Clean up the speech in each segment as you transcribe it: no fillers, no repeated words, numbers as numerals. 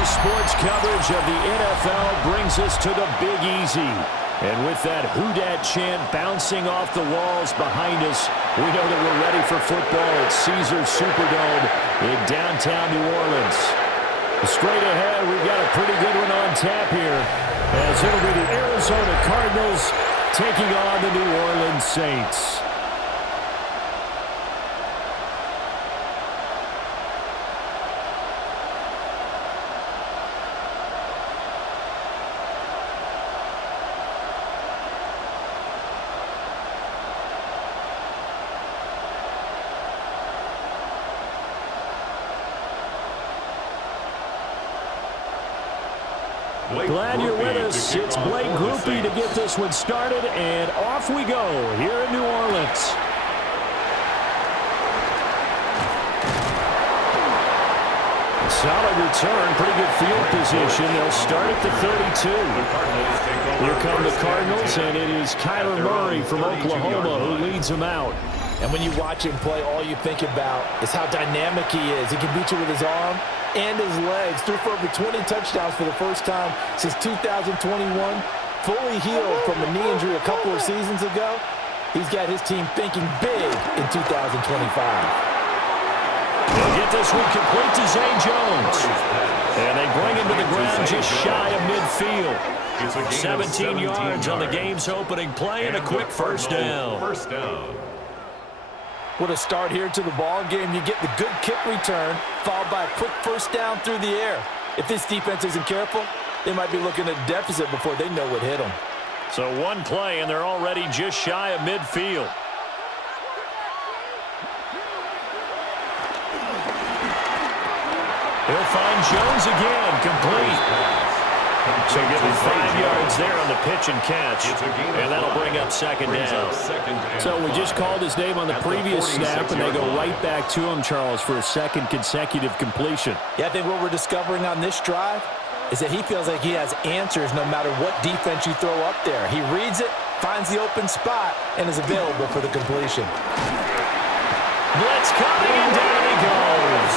Today's sports coverage of the NFL brings us to the Big Easy. And with that Who Dat chant bouncing off the walls behind us, we know that we're ready for football at Caesars Superdome in downtown New Orleans. Straight ahead, we've got a pretty good one on tap here, as it'll be the Arizona Cardinals taking on the New Orleans Saints. Glad you're with us. It's Blake Groupie to get this one started, and off we go here in New Orleans. Solid return, pretty good field position. They'll start at the 32. Here come the Cardinals, and it is Kyler Murray from Oklahoma who leads them out. And when you watch him play, all you think about is how dynamic he is. He can beat you with his arm and his legs. Threw for over 20 touchdowns for the first time since 2021. Fully healed from a knee injury a couple of seasons ago. He's got his team thinking big in 2025. They'll get this one complete to Zay Jones. And they bring him to the ground just shy of midfield. 17 yards on the game's opening play and a quick first down. What a start here to the ball game. You get the good kick return, followed by a quick first down through the air. If this defense isn't careful, they might be looking at a deficit before they know what hit them. So one play, and they're already just shy of midfield. He'll find Jones again, complete. So give him 5 yards there on the pitch and catch, and that'll bring up second down. So we just called his name on the previous snap, and they go right back to him, Charles, for a second consecutive completion. Yeah, I think what we're discovering on this drive is that he feels like he has answers no matter what defense you throw up there. He reads it, finds the open spot, and is available for the completion. Blitz coming, and down he goes.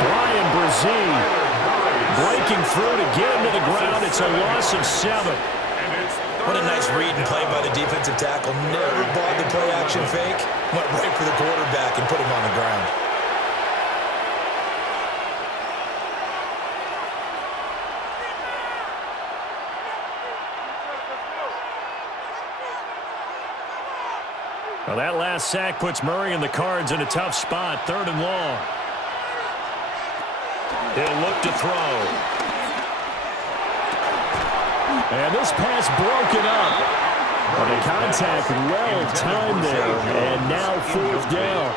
Brian Brzee breaking through to get him to the ground. It's a loss of 7. What a nice read and play by the defensive tackle. Never bought the play-action fake. Went right for the quarterback and put him on the ground. Well, that last sack puts Murray and the Cards in a tough spot. 3rd and long. He'll look to throw. And this pass broken up. But the contact well timed there. And now 4th down.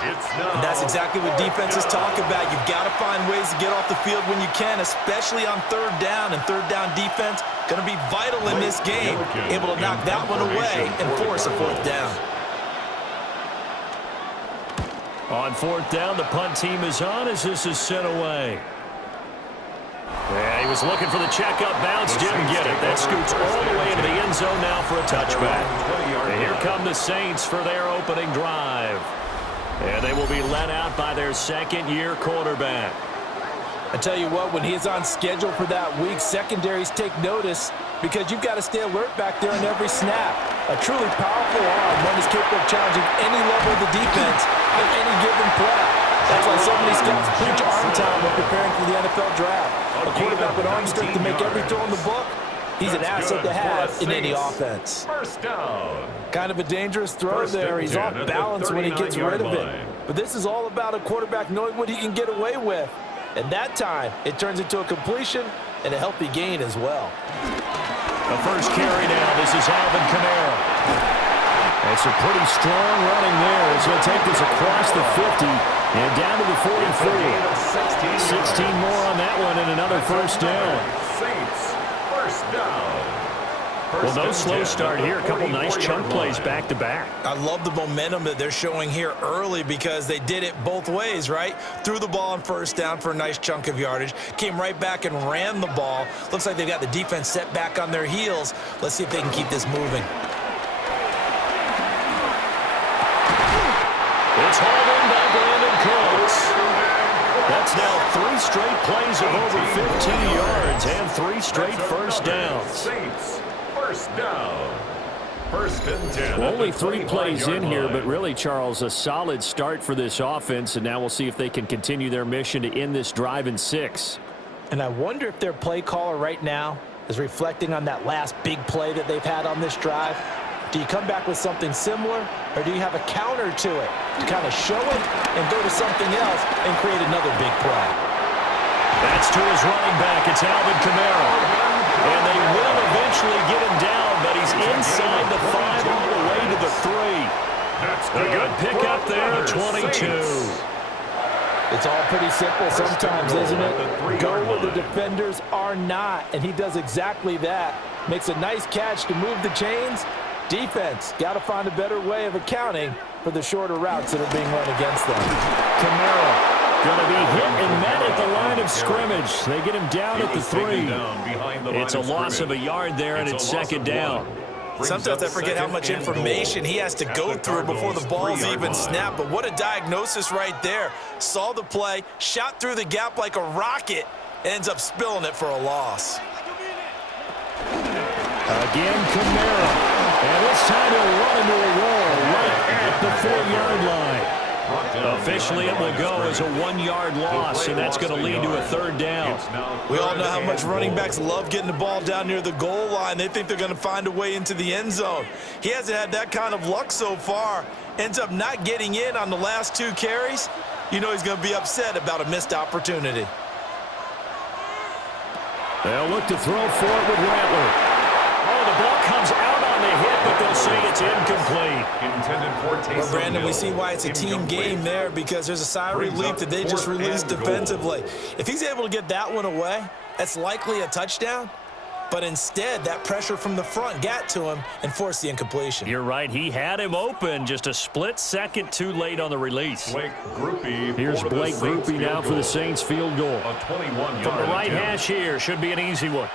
And that's exactly what defenses talk about. You've got to find ways to get off the field when you can, especially on 3rd down. And 3rd down defense going to be vital in this game. Able to knock that one away and force a 4th down. On 4th down, the punt team is on as this is sent away. Yeah, he was looking for the checkup bounce, didn't get it. That scoots all the way into the end zone now for a touchback. And here come the Saints for their opening drive. And they will be led out by their 2nd-year quarterback. I tell you what, when he's on schedule for that week, secondaries take notice because you've got to stay alert back there on every snap. A truly powerful arm, one is capable of challenging any level of the defense on any given play. That's why so many scouts preach arm time when preparing for the NFL draft. A quarterback with arm strength to make every throw in the book, he's an asset to have in any offense. First down. Kind of a dangerous throw there. He's off balance when he gets rid of it. But this is all about a quarterback knowing what he can get away with. And that time, it turns into a completion and a healthy gain as well. The first carry now. This is Alvin Kamara. It's a pretty strong running there. He's going to take this across the 50 and down to the 44. 16 more on that one and another first down. Saints, first down. Well, no slow start here. A couple nice chunk plays back-to-back. I love the momentum that they're showing here early because they did it both ways, right? Threw the ball on first down for a nice chunk of yardage. Came right back and ran the ball. Looks like they've got the defense set back on their heels. Let's see if they can keep this moving. It's hauled in by Brandon Cooks. That's now 3 3 straight plays of over 15 yards and 3 straight first downs. Saints, first down. First and 10. Well, only 3 plays in here, but really, Charles, a solid start for this offense, and now we'll see if they can continue their mission to end this drive in 6. And I wonder if their play caller right now is reflecting on that last big play that they've had on this drive. Do you come back with something similar, or do you have a counter to it to kind of show it and go to something else and create another big play? That's to his running back. It's Alvin Kamara. And they will eventually get him down, but he's inside the 5 all the way to the 3. A good pickup there, 22. It's all pretty simple sometimes, isn't it? Go where the defenders are not, and he does exactly that. Makes a nice catch to move the chains. Defense, got to find a better way of accounting for the shorter routes that are being run against them. Kamara going to be hit and met at the line of scrimmage. They get him down at the 3. It's a loss of a yard there, and it's second down. Sometimes I forget how much information he has to go through before the ball's even snapped. But what a diagnosis right there. Saw the play, shot through the gap like a rocket, ends up spilling it for a loss. Again, Kamara. And this time he'll run into a wall right at the 4-yard line. Officially, it will go as a 1-yard loss, and that's going to lead to a third down. We all know how much running backs love getting the ball down near the goal line. They think they're going to find a way into the end zone. He hasn't had that kind of luck so far. Ends up not getting in on the last 2 carries. You know he's going to be upset about a missed opportunity. They'll look to throw for it with Rattler. Oh, the ball comes out on the hit, but they'll say it's incomplete. Well, Brandon, we see why it's a team game there, because there's a sigh of relief that they just released defensively. If he's able to get that one away, that's likely a touchdown. But instead, that pressure from the front got to him and forced the incompletion. You're right. He had him open, just a split second too late on the release. Here's Blake Groupie now for the Saints field goal. From the right hash here, should be an easy one.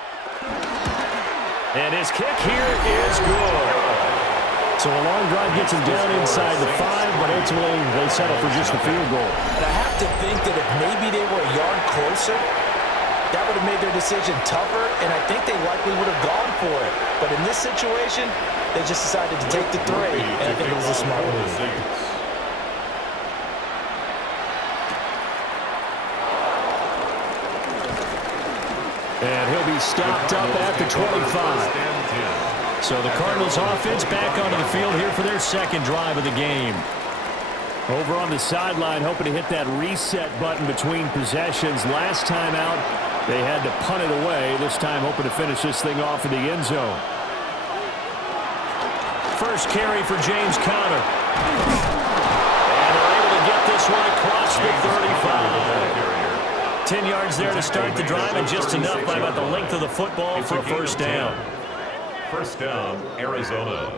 And his kick here is good. So a long drive gets him down inside the 5, but ultimately they settle for just the field goal. And I have to think that if maybe they were a yard closer, that would have made their decision tougher, and I think they likely would have gone for it. But in this situation, they just decided to take the 3, and I think it was a smart move. And he'll be stopped up at the 25. So the Cardinals offense back onto the field here for their second drive of the game. Over on the sideline, hoping to hit that reset button between possessions. Last time out, they had to punt it away. This time hoping to finish this thing off in the end zone. First carry for James Conner. And they're able to get this one across the 35. 10 yards there to start the drive, and just enough by about the length of the football for a first down. First down, Arizona.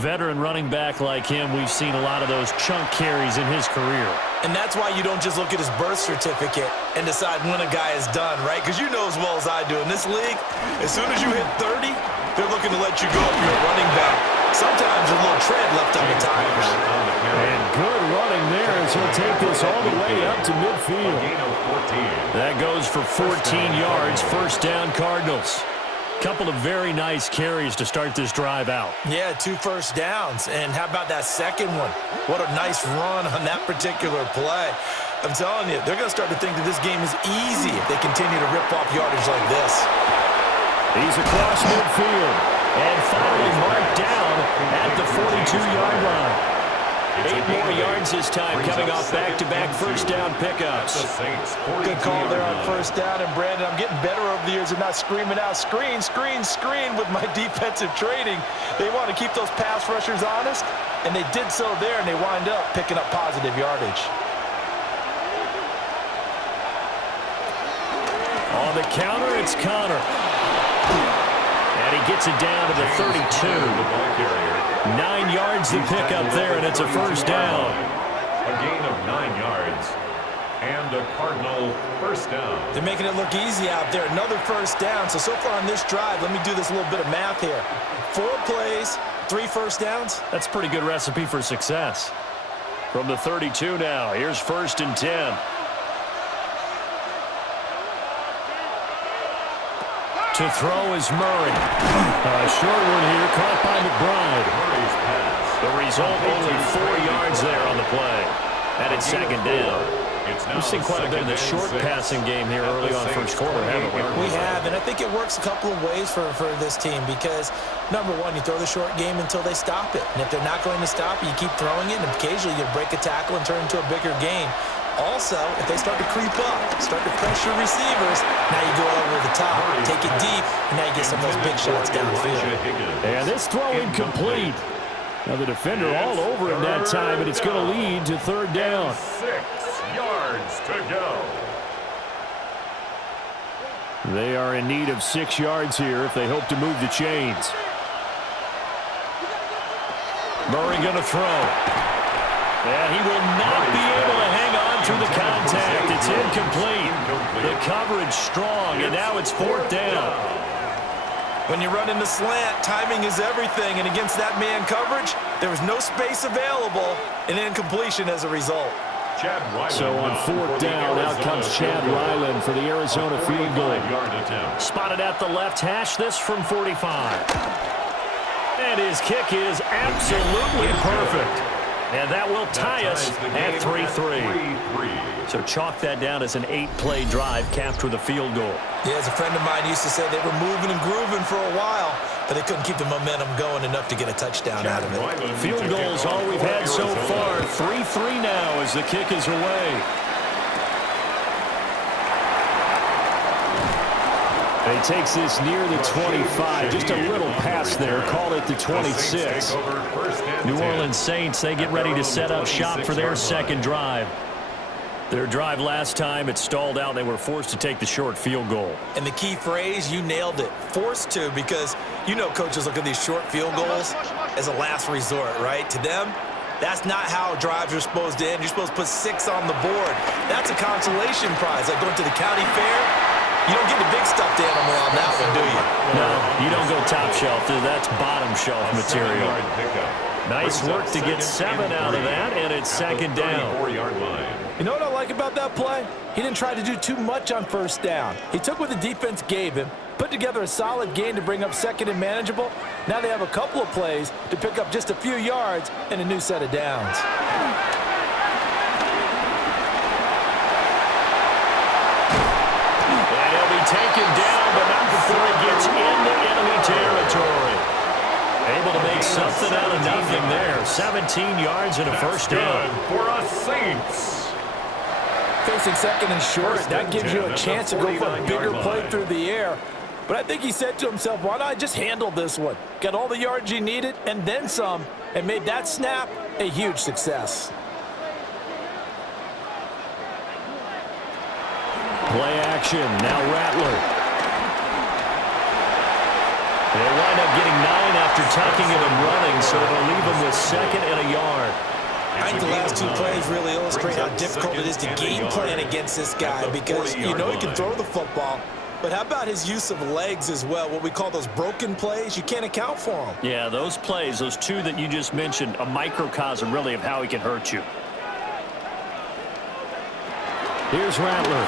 Veteran running back like him, we've seen a lot of those chunk carries in his career. And that's why you don't just look at his birth certificate and decide when a guy is done, right? Because you know as well as I do, in this league, as soon as you hit 30, they're looking to let you go if you're a running back. Sometimes a little tread left on the tires. And good running there as he'll take this all the way up to midfield. That goes for 14 yards. First down, Cardinals. Couple of very nice carries to start this drive out. Yeah, 2 first downs. And how about that second one? What a nice run on that particular play. I'm telling you, they're going to start to think that this game is easy if they continue to rip off yardage like this. He's across midfield and finally marked down at the 42-yard line. 8 more yards this time, coming off back-to-back first down pickups. Good call there on first down. And, Brandon, I'm getting better over the years of not screaming out, screen, screen, screen with my defensive training. They want to keep those pass rushers honest, and they did so there, and they wind up picking up positive yardage. On the counter, it's Conner. And he gets it down to the 32. 9 yards to pick up there, and it's a first down. A gain of 9 yards. And a Cardinal first down. They're making it look easy out there. Another first down. So far on this drive, let me do this little bit of math here. 4 plays, 3 first downs. That's a pretty good recipe for success. From the 32 now, here's first and 10. To throw is Murray. A short one here, caught by McBride. Murray's pass. The result, only 4 yards there on the play. And it's second down. We've seen quite a bit of the short passing game here early on first quarter, haven't we? We have, and I think it works a couple of ways for this team because, number one, you throw the short game until they stop it. And if they're not going to stop it, you keep throwing it, and occasionally you'll break a tackle and turn into a bigger game. Also, if they start to creep up, start to pressure receivers, now you go over the top, take it deep, and now you get some of those big shots downfield. And this throw incomplete. Now the defender all over him that time, and it's going to lead to third down. 6 yards to go. They are in need of 6 yards here if they hope to move the chains. Murray going to throw. And he will not be able to hang on through the contact. It's incomplete. The coverage strong, and now it's fourth down. When you run in the slant, timing is everything, and against that man coverage, there was no space available, and incompletion as a result. So on fourth down, out comes Chad Ryland for the Arizona field goal. Spotted at the left hash, this from 45. And his kick is absolutely perfect. And that will tie us at 3-3. So chalk that down as an 8-play drive capped with a field goal. Yeah, as a friend of mine used to say, they were moving and grooving for a while, but they couldn't keep the momentum going enough to get a touchdown out of it. Field goals all we've had so far. 3-3 now as the kick is away. And he takes this near the 25. Just a little pass there. Call it the 26. New Orleans Saints, they get ready to set up shop for their second drive. Their drive last time, it stalled out. They were forced to take the short field goal. And the key phrase, you nailed it. Forced to, because you know coaches look at these short field goals as a last resort, right? To them, that's not how drives are supposed to end. You're supposed to put 6 on the board. That's a consolation prize, like going to the county fair. You don't get the big stuffed animal on that one, do you? No, you don't go top shelf. That's bottom shelf material. Nice work to get 7 out of that, and it's second down. You know what I like about that play? He didn't try to do too much on first down. He took what the defense gave him, put together a solid gain to bring up second and manageable. Now they have a couple of plays to pick up just a few yards and a new set of downs. Taken down, but not before he gets into enemy territory. Able to make something out of nothing there. 17 yards and a first down. For us Saints. Facing second and short, that gives you a chance to go for a bigger play through the air. But I think he said to himself, why not just handle this one? Got all the yards you needed and then some, and made that snap a huge success. Play action, now Rattler. They wind up getting 9 after tucking him and running, so it'll leave him with second and a yard. I think the last 2 plays really illustrate how difficult it is to game plan against this guy because you know he can throw the football, but how about his use of legs as well, what we call those broken plays? You can't account for them. Yeah, those plays, those 2 that you just mentioned, a microcosm really of how he can hurt you. Here's Rattler.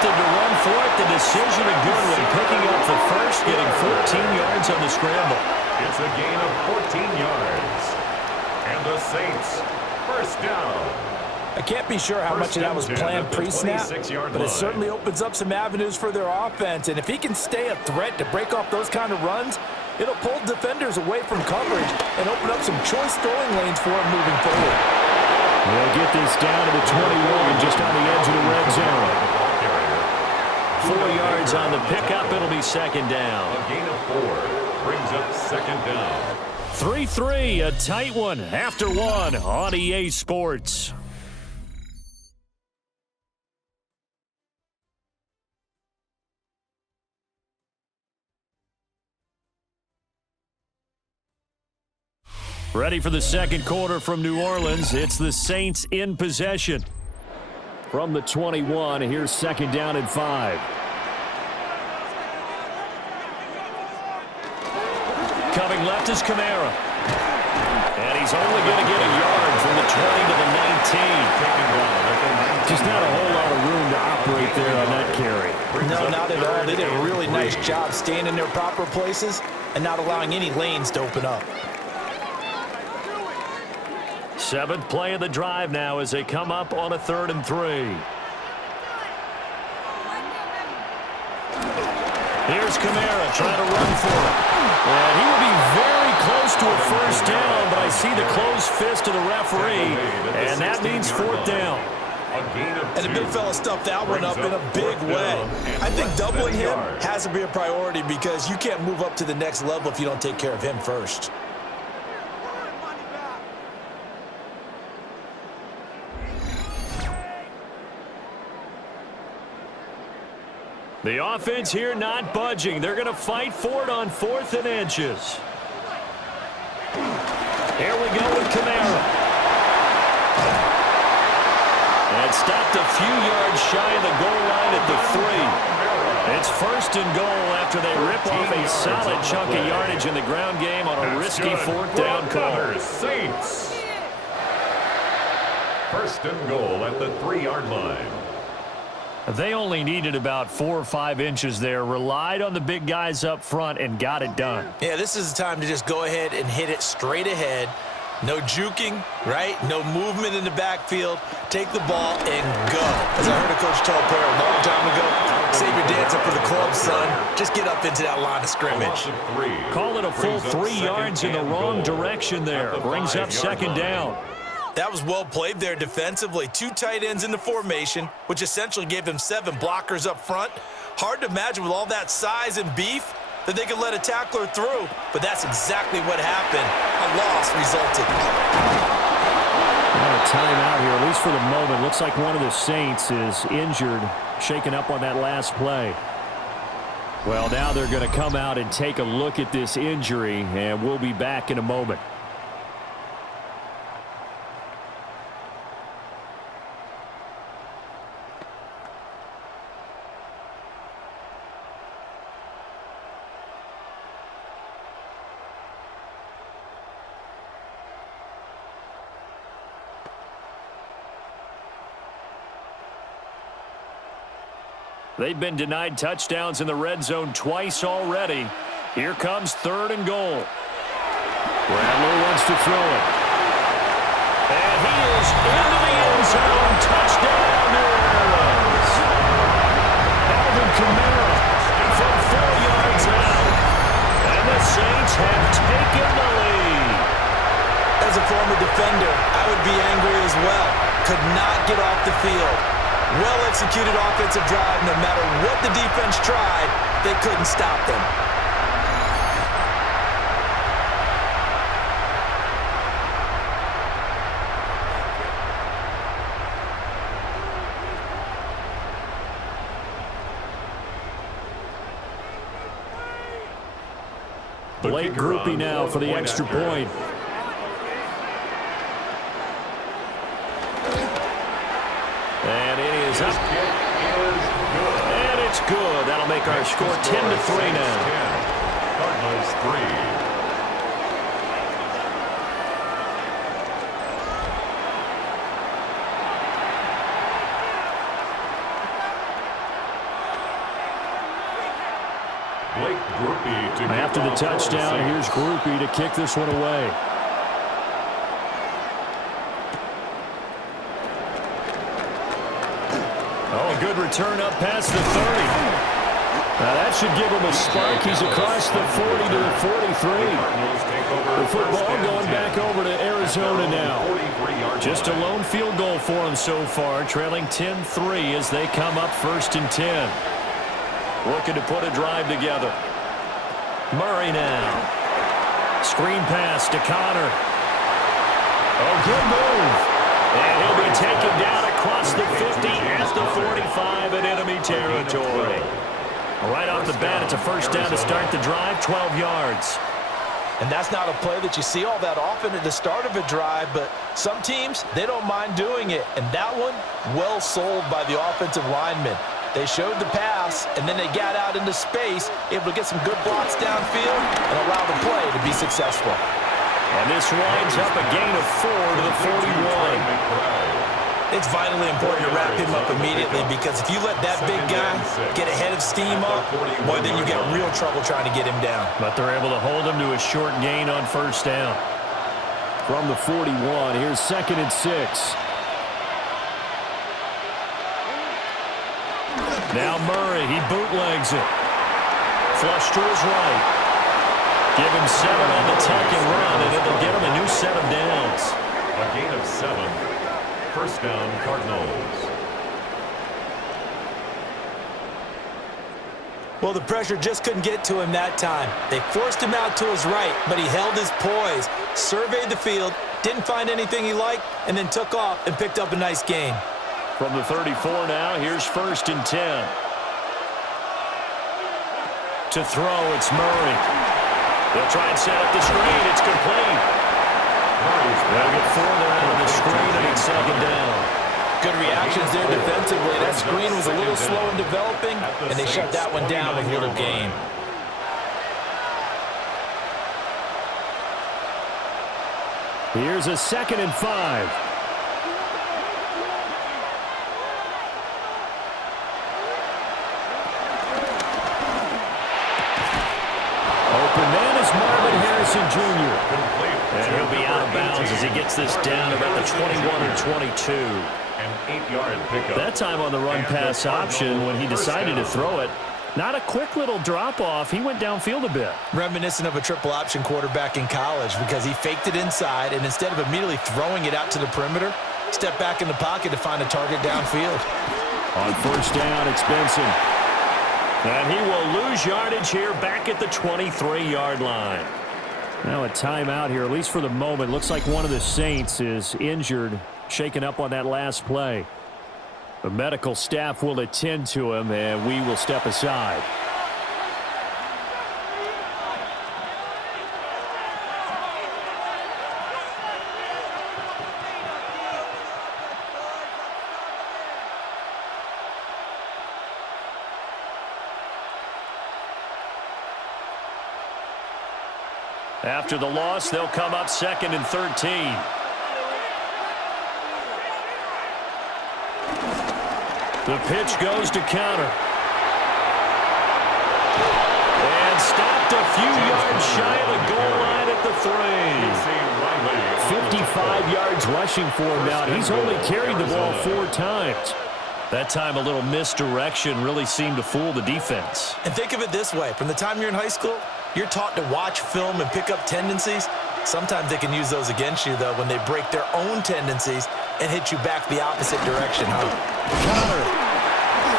To run for it, the decision a good one, picking up the first, getting 14 yards on the scramble. It's a gain of 14 yards. And the Saints, first down. I can't be sure how much of that was planned pre-snap, but it certainly opens up some avenues for their offense. And if he can stay a threat to break off those kind of runs, it'll pull defenders away from coverage and open up some choice throwing lanes for him moving forward. They'll get this down to the 21, just on the edge of the red zone. 4 yards on the pickup. It'll be second down. A gain of 4 brings up second down. 3-3, a tight one after 1 on EA Sports. Ready for the second quarter from New Orleans. It's the Saints in possession. From the 21, here's second down and 5. Coming left is Kamara. And he's only going to get a yard from the 20 to the Just not a whole lot of room to operate there on that carry. No, not at all. They did a really nice job staying in their proper places and not allowing any lanes to open up. 7th play of the drive now as they come up on a 3rd and 3. Here's Kamara trying to run for it. And he will be very close to a first down, but I see the closed fist of the referee, and that means 4th down. And the big fella stuffed that one up in a big way. I think doubling him has to be a priority because you can't move up to the next level if you don't take care of him first. The offense here not budging. They're going to fight for it on 4th and inches. Here we go with Kamara. And stopped a few yards shy of the goal line at the 3. It's 1st and goal after they rip off a solid chunk of yardage in the ground game on a risky 4th down call. Saints. 1st and goal at the 3-yard line. They only needed about 4 or 5 inches there, relied on the big guys up front, and got it done. Yeah, this is the time to just go ahead and hit it straight ahead. No juking, right? No movement in the backfield. Take the ball and go. As I heard a coach tell a player a long time ago, save your dancing for the club, son. Just get up into that line of scrimmage. Call it a full 3 yards in the wrong direction there. Brings up 2nd down. That was well played there defensively. 2 tight ends in the formation, which essentially gave them 7 blockers up front. Hard to imagine with all that size and beef that they could let a tackler through, but that's exactly what happened. A loss resulted. A timeout here, at least for the moment. Looks like one of the Saints is injured, shaken up on that last play. Well, now they're going to come out and take a look at this injury, and we'll be back in a moment. They've been denied touchdowns in the red zone twice already. Here comes 3rd and goal. Bradley wants to throw it. And he is into the end zone. Touchdown, New Orleans. Alvin Kamara from 4 yards out. And the Saints have taken the lead. As a former defender, I would be angry as well. Could not get off the field. Well-executed offensive drive. No matter what the defense tried, they couldn't stop them. Blake Groupie now for the extra point. And it is up. And it's good. That'll make our score 10-3 now. Cardinals 3. After the touchdown, here's Groupie to kick this one away. Oh, good return up past the 30. Now that should give him a spark. He's across the 40 to the 43. The football going back over to Arizona now. Just a lone field goal for him so far, trailing 10-3 as they come up 1st and 10. Looking to put a drive together. Murray now. Screen pass to Connor. Oh, good move. And he'll be taken down across the 50 at the 45 in enemy territory. Right off the bat, it's a first down to start the drive, 12 yards. And that's not a play that you see all that often at the start of a drive, but some teams, they don't mind doing it. And that one, well sold by the offensive lineman. They showed the pass, and then they got out into space, able to get some good blocks downfield and allow the play to be successful. And this winds up a gain of 4 to the 41. It's vitally important to wrap him up immediately because if you let that big guy get ahead of steam up, boy, then you get real trouble trying to get him down. But they're able to hold him to a short gain on first down. From the 41, here's 2nd and 6. Now Murray, he bootlegs it. Flush to his right. Give him 7 on the tuck and run, and it'll get him a new set of downs. A gain of 7. First down, Cardinals. Well, the pressure just couldn't get to him that time. They forced him out to his right, but he held his poise, surveyed the field, didn't find anything he liked, and then took off and picked up a nice gain. From the 34 now, here's 1st and 10. To throw, it's Murray. They'll try and set up the screen. It's complete. They'll get 4 there out of the screen and it's 2nd down. Good reactions there defensively. That screen was a little slow in developing, and they shut that one down with a little gain. Here's a 2nd and 5. Open man is Marvin Harrison Jr. And he'll be out of bounds as he gets this down about the 21 or 22. An 8-yard pickup. That time on the run-pass option when he decided to throw it. Not a quick little drop-off. He went downfield a bit. Reminiscent of a triple-option quarterback in college because he faked it inside, and instead of immediately throwing it out to the perimeter, stepped back in the pocket to find a target downfield. On first down, it's Benson. And he will lose yardage here back at the 23-yard line. Now a timeout here, at least for the moment. Looks like one of the Saints is injured, shaken up on that last play. The medical staff will attend to him, and we will step aside. After the loss, they'll come up 2nd and 13. The pitch goes to counter. And stopped a few yards shy of the goal line at the 3. 55 yards rushing for him now. He's only carried the ball 4 times. That time a little misdirection really seemed to fool the defense. And think of it this way. From the time you're in high school, you're taught to watch film and pick up tendencies. Sometimes they can use those against you, though, when they break their own tendencies and hit you back the opposite direction, huh? Counter.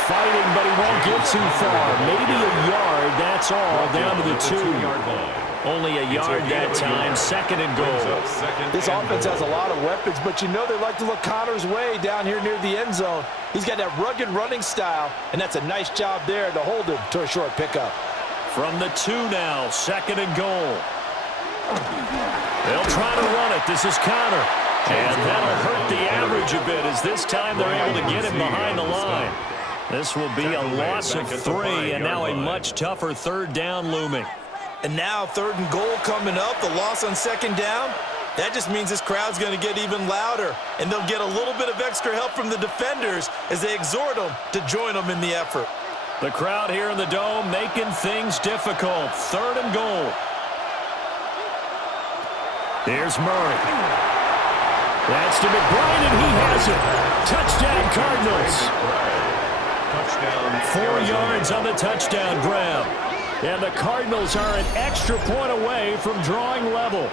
Fighting, but he won't get too far. Maybe a yard, that's all, down to the 2. Only a yard that time, 2nd and goal. This offense has a lot of weapons, but you know they like to look Connor's way down here near the end zone. He's got that rugged running style, and that's a nice job there to hold him to a short pickup. From the 2 now, 2nd and goal. They'll try to run it. This is Connor. And that'll hurt the average a bit as this time they're able to get him behind the line. This will be a loss of 3 and now a much tougher 3rd down looming. And now 3rd and goal coming up, the loss on 2nd down. That just means this crowd's going to get even louder, and they'll get a little bit of extra help from the defenders as they exhort them to join them in the effort. The crowd here in the Dome making things difficult. 3rd and goal. Here's Murray. That's to McBride, and he has it. Touchdown, Cardinals. Touchdown. 4 yards on the touchdown grab. And the Cardinals are an extra point away from drawing level.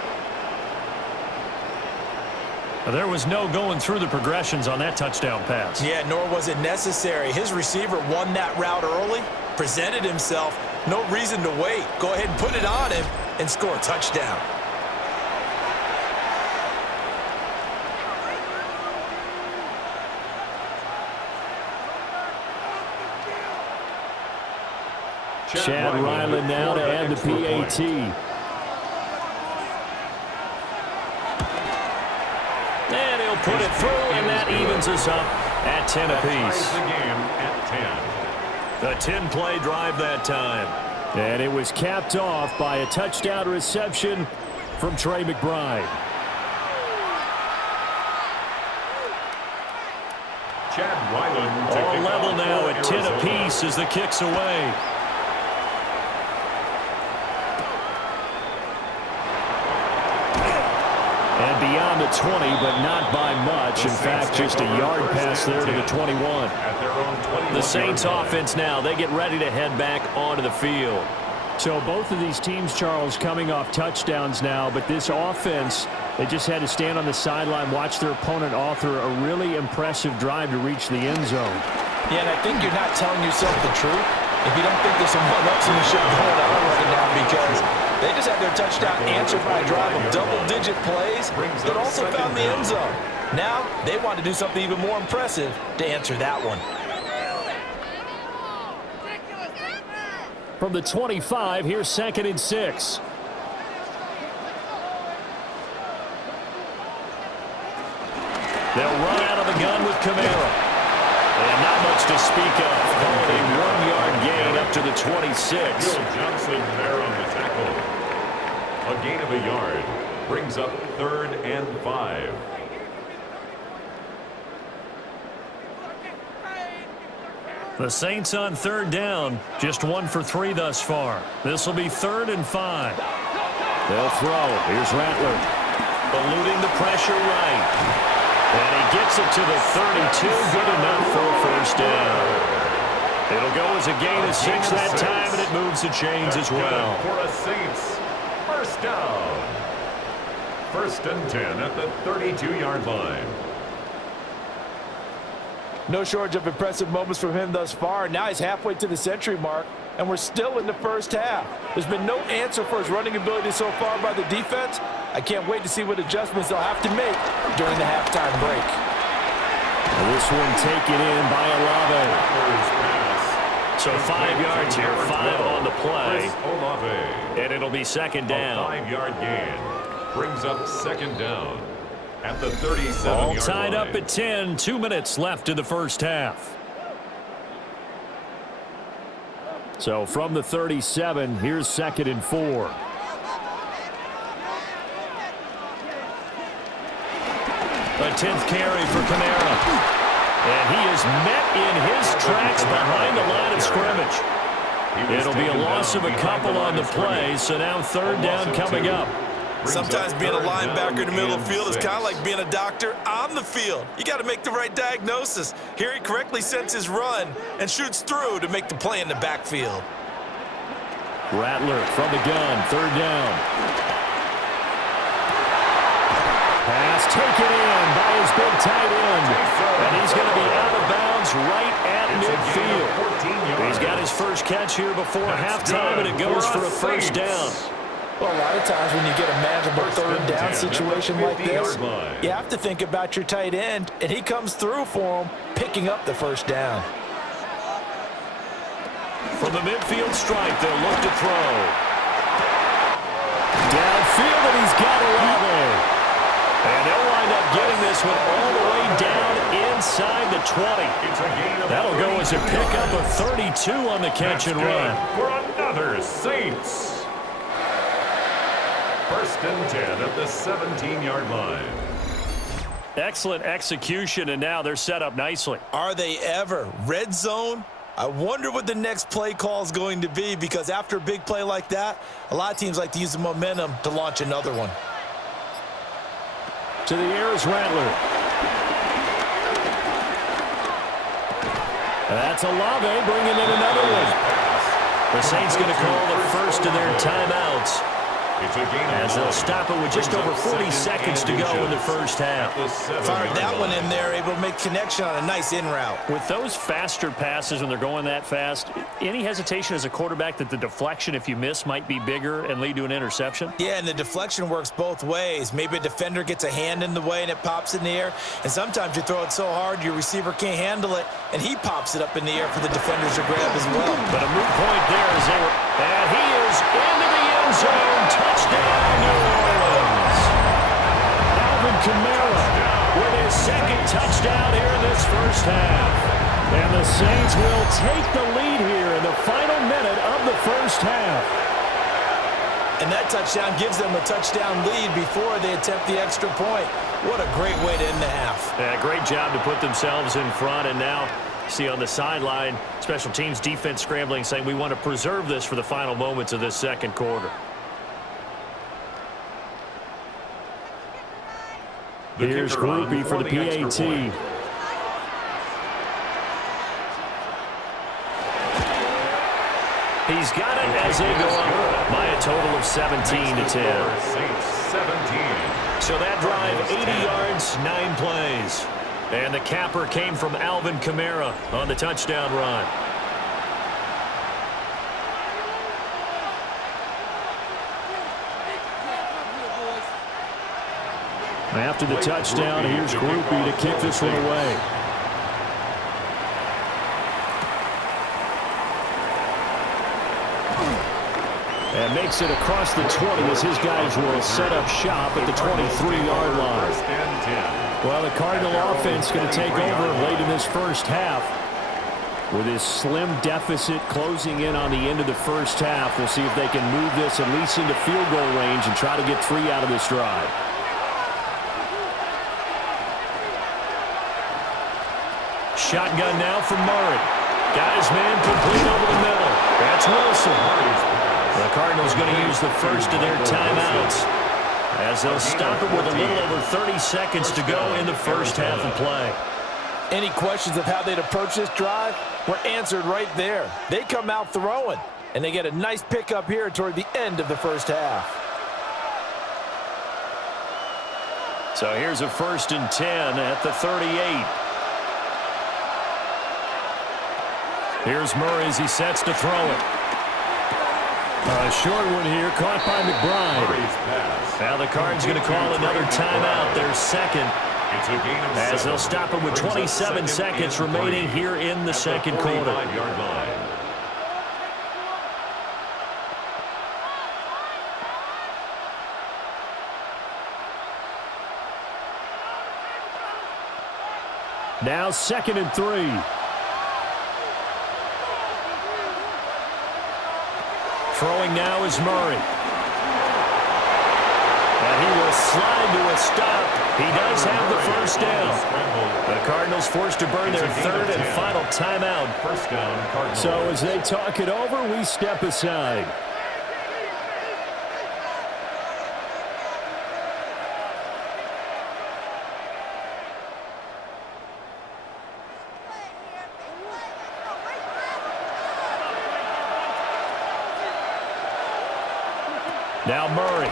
There was no going through the progressions on that touchdown pass. Yeah, nor was it necessary. His receiver won that route early, presented himself. No reason to wait. Go ahead and put it on him and score a touchdown. Chad Ryland now to add the PAT. And he'll put it through, and that evens us up at 10 apiece. The game at 10. A 10-play drive that time. And it was capped off by a touchdown reception from Trey McBride. Chad Ryland to All kick level off now for at 10 Arizona. apiece as the kick's away. And beyond the 20, but not by much. In fact, just a yard pass there to the 21. At their own 21 The Saints yard line. offense now, they get ready to head back onto the field. So both of these teams, Charles, coming off touchdowns now, but this offense, they just had to stand on the sideline, watch their opponent author a really impressive drive to reach the end zone. Yeah, and I think you're not telling yourself the truth if you don't think there's some one-ups in the ship going on right now, because they just had their touchdown answered by a drive of double-digit plays that also found the end zone. Now they want to do something even more impressive to answer that one. From the 25, here's 2nd and 6. They'll run out of the gun with Kamara. And not much to speak of. Called a 1-yard gain up to the 26. Bill Johnson there on the tackle. A gain of a yard. Brings up 3rd and 5. The Saints on 3rd down. Just 1 for 3 thus far. This will be 3rd and 5. They'll throw. Here's Rattler. Eluding the pressure right. And he gets it to the 32. Good enough for a first down. It'll go as a gain of 6 that time, and it moves the chains as well. For the Saints, first down. 1st and 10 at the 32-yard line. No shortage of impressive moments from him thus far. Now he's halfway to the century mark, and we're still in the first half. There's been no answer for his running ability so far by the defense. I can't wait to see what adjustments they'll have to make during the halftime break. This one taken in by Olave. So 5 yards here, 5 on the play. And it'll be 2nd down. A 5-yard gain brings up 2nd down at the 37-yard line. All tied up at 10. 2 minutes left in the first half. So from the 37, here's 2nd and 4. A 10th carry for Kamara. And he is met in his tracks behind the line of scrimmage. It'll be a loss of a couple on the play, so now 3rd down coming up. Sometimes being a linebacker in the middle of the field is kind of like being a doctor on the field. You got to make the right diagnosis. Here he correctly sends his run and shoots through to make the play in the backfield. Rattler from the gun, 3rd down. Pass taken in by his big tight end. And he's going to be out of bounds right at midfield. He's got his first catch here before halftime, and it goes for a first down. Well, a lot of times when you get a manageable 3rd down situation like this, you have to think about your tight end, and he comes through for him, picking up the first down. From the midfield stripe, they'll look to throw. Downfield, and he's got Olave. And they'll wind up getting this one all the way down inside the 20. That'll go as a pickup of 32 on the catch and run. For another Saints. 1st and 10 at the 17-yard line. Excellent execution, and now they're set up nicely. Are they ever? Red zone? I wonder what the next play call is going to be, because after a big play like that, a lot of teams like to use the momentum to launch another one. To the air is Rattler. That's Olave bringing in another one. The Saints going to call the first of their timeouts, as they'll stop it with just over 40 seconds to go in the first half. Fired that one in there, able to make connection on a nice in route. With those faster passes when they're going that fast, any hesitation as a quarterback that the deflection, if you miss, might be bigger and lead to an interception? Yeah, and the deflection works both ways. Maybe a defender gets a hand in the way and it pops in the air, and sometimes you throw it so hard your receiver can't handle it, and he pops it up in the air for the defenders to grab as well. But a moot point there as they were, and he is into the end zone. Touchdown, New Orleans. Alvin Kamara with his 2nd touchdown here in this first half. And the Saints will take the lead here in the final minute of the first half. And that touchdown gives them a touchdown lead before they attempt the extra point. What a great way to end the half. Yeah, great job to put themselves in front, and now see on the sideline, special teams defense scrambling, saying we want to preserve this for the final moments of this second quarter. Here's Groupie for the PAT. He's got it as they go up by a total of 17-10. So that drive, 80 yards, 9 plays. And the capper came from Alvin Kamara on the touchdown run. After the touchdown, here's Groupie to kick this one away. And makes it across the 20 as his guys will set up shop at the 23-yard line. Well, the Cardinal offense going to take over late in this first half. With his slim deficit closing in on the end of the first half, we'll see if they can move this at least into field goal range and try to get 3 out of this drive. Shotgun now from Murray. Got his man complete over the middle. That's Wilson. The Cardinals going to use the first of their timeouts as they'll stop it with a little over 30 seconds to go in the first half of play. Any questions of how they'd approach this drive were answered right there. They come out throwing, and they get a nice pickup here toward the end of the first half. So here's a 1st and 10 at the 38. Here's Murray as he sets to throw it. A short one here, caught by McBride. Now the Cards going to call another timeout, their second, as they'll stop it with 27 seconds remaining here in the second quarter. Now 2nd and 3. Throwing now is Murray. And he will slide to a stop. He does have the first down. The Cardinals forced to burn their 3rd and final timeout. First down, Cardinals. So as they talk it over, we step aside. Now Murray.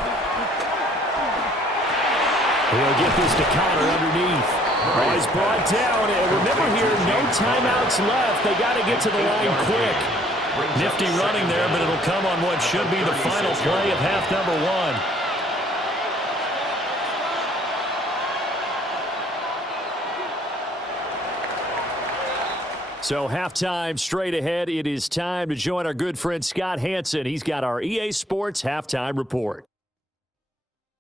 He'll get this to counter underneath. Oh, he's brought down. And remember here, no timeouts left. They got to get to the line quick. Nifty running there, but it'll come on what should be the final play of half number 1. So halftime straight ahead. It is time to join our good friend Scott Hanson. He's got our EA Sports halftime report.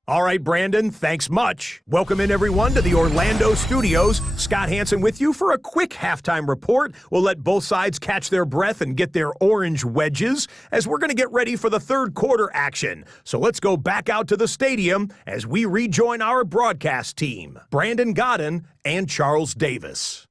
All right, Brandon, thanks much. Welcome in, everyone, to the Orlando studios. Scott Hanson with you for a quick halftime report. We'll let both sides catch their breath and get their orange wedges as we're going to get ready for the third quarter action. So let's go back out to the stadium as we rejoin our broadcast team, Brandon Godden and Charles Davis.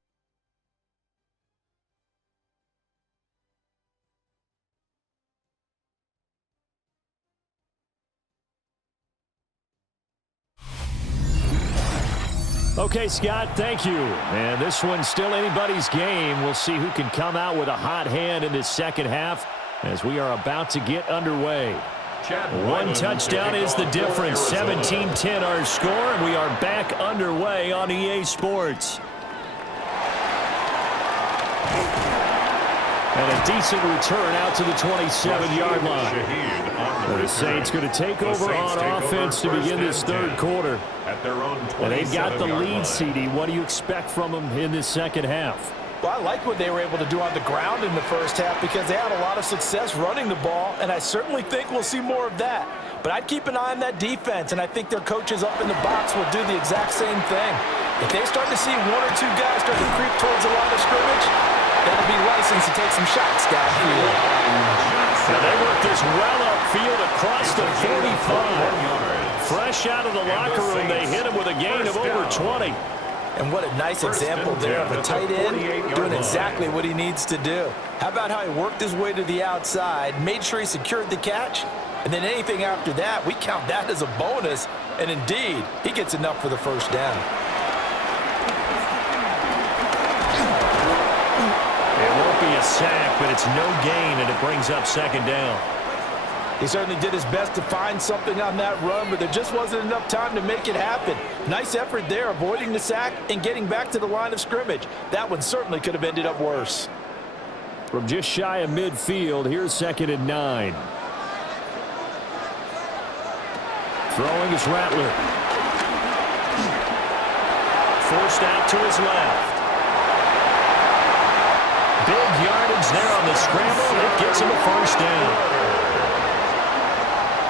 Okay, Scott, thank you. And this one's still anybody's game. We'll see who can come out with a hot hand in this second half as we are about to get underway. One touchdown is the difference. 17-10 our score, and we are back underway on EA Sports. And a decent return out to the 27-yard line. The Saints going to take over on offense to begin this third quarter. And they've got the lead, CD. What do you expect from them in this second half? Well, I like what they were able to do on the ground in the first half because they had a lot of success running the ball, and I certainly think we'll see more of that. But I'd keep an eye on that defense, and I think their coaches up in the box will do the exact same thing. If they start to see 1 or 2 guys start to creep towards the line of scrimmage, that'll be licensed to take some shots downfield. Now they work this well upfield across the 45. Fresh out of the locker room, they hit him with a gain of over 20. And what a nice example there of a tight end doing exactly what he needs to do. How about how he worked his way to the outside, made sure he secured the catch, and then anything after that, we count that as a bonus. And indeed, he gets enough for the first down. It won't be a sack, but it's no gain, and it brings up second down. He certainly did his best to find something on that run, but there just wasn't enough time to make it happen. Nice effort there, avoiding the sack and getting back to the line of scrimmage. That one certainly could have ended up worse. From just shy of midfield, here's 2nd and 9. Throwing is Rattler. Forced out to his left. Big yardage there on the scramble. It gets him a first down.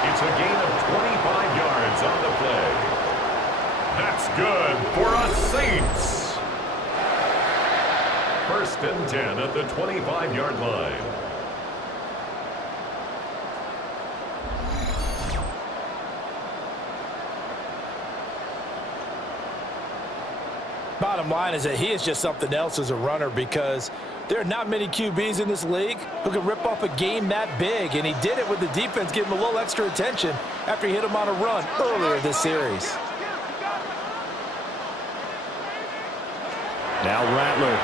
It's a gain of 25 yards on the play. That's good for us Saints. 1st and 10 at the 25-yard line. Bottom line is that he is just something else as a runner, because there are not many QBs in this league who can rip off a game that big, and he did it with the defense giving him a little extra attention after he hit him on a run earlier this series. Now Rattler.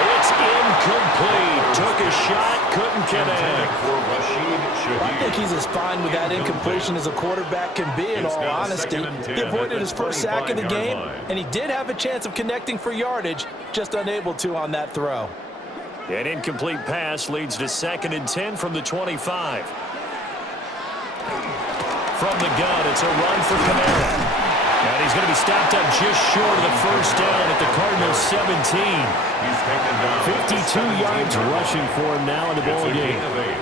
It's incomplete. Took a shot, couldn't connect. I think he's as fine with that incompletion as a quarterback can be, in all honesty. He avoided his first sack of the game, and he did have a chance of connecting for yardage, just unable to on that throw. An incomplete pass leads to 2nd and 10 from the 25. From the gun, it's a run for Kamara. And he's going to be stopped up just short of the first down at the Cardinals 17. 52 yards rushing for him now in the ball game.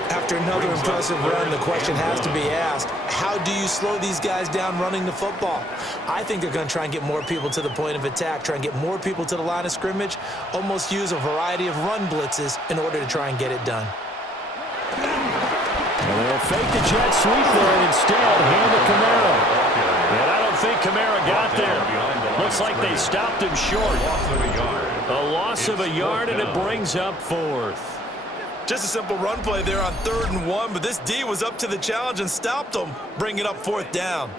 After another impressive run, the question has to be asked, how do you slow these guys down running the football? I think they're going to try and get more people to the point of attack, try and get more people to the line of scrimmage, almost use a variety of run blitzes in order to try and get it done. And they'll fake the jet sweep there and instead hand to Kamara. And I don't think Kamara got there. Looks like they stopped him short. A loss of a yard, and it brings up 4th. Just a simple run play there on 3rd and 1, but this D was up to the challenge and stopped him, bringing up 4th down.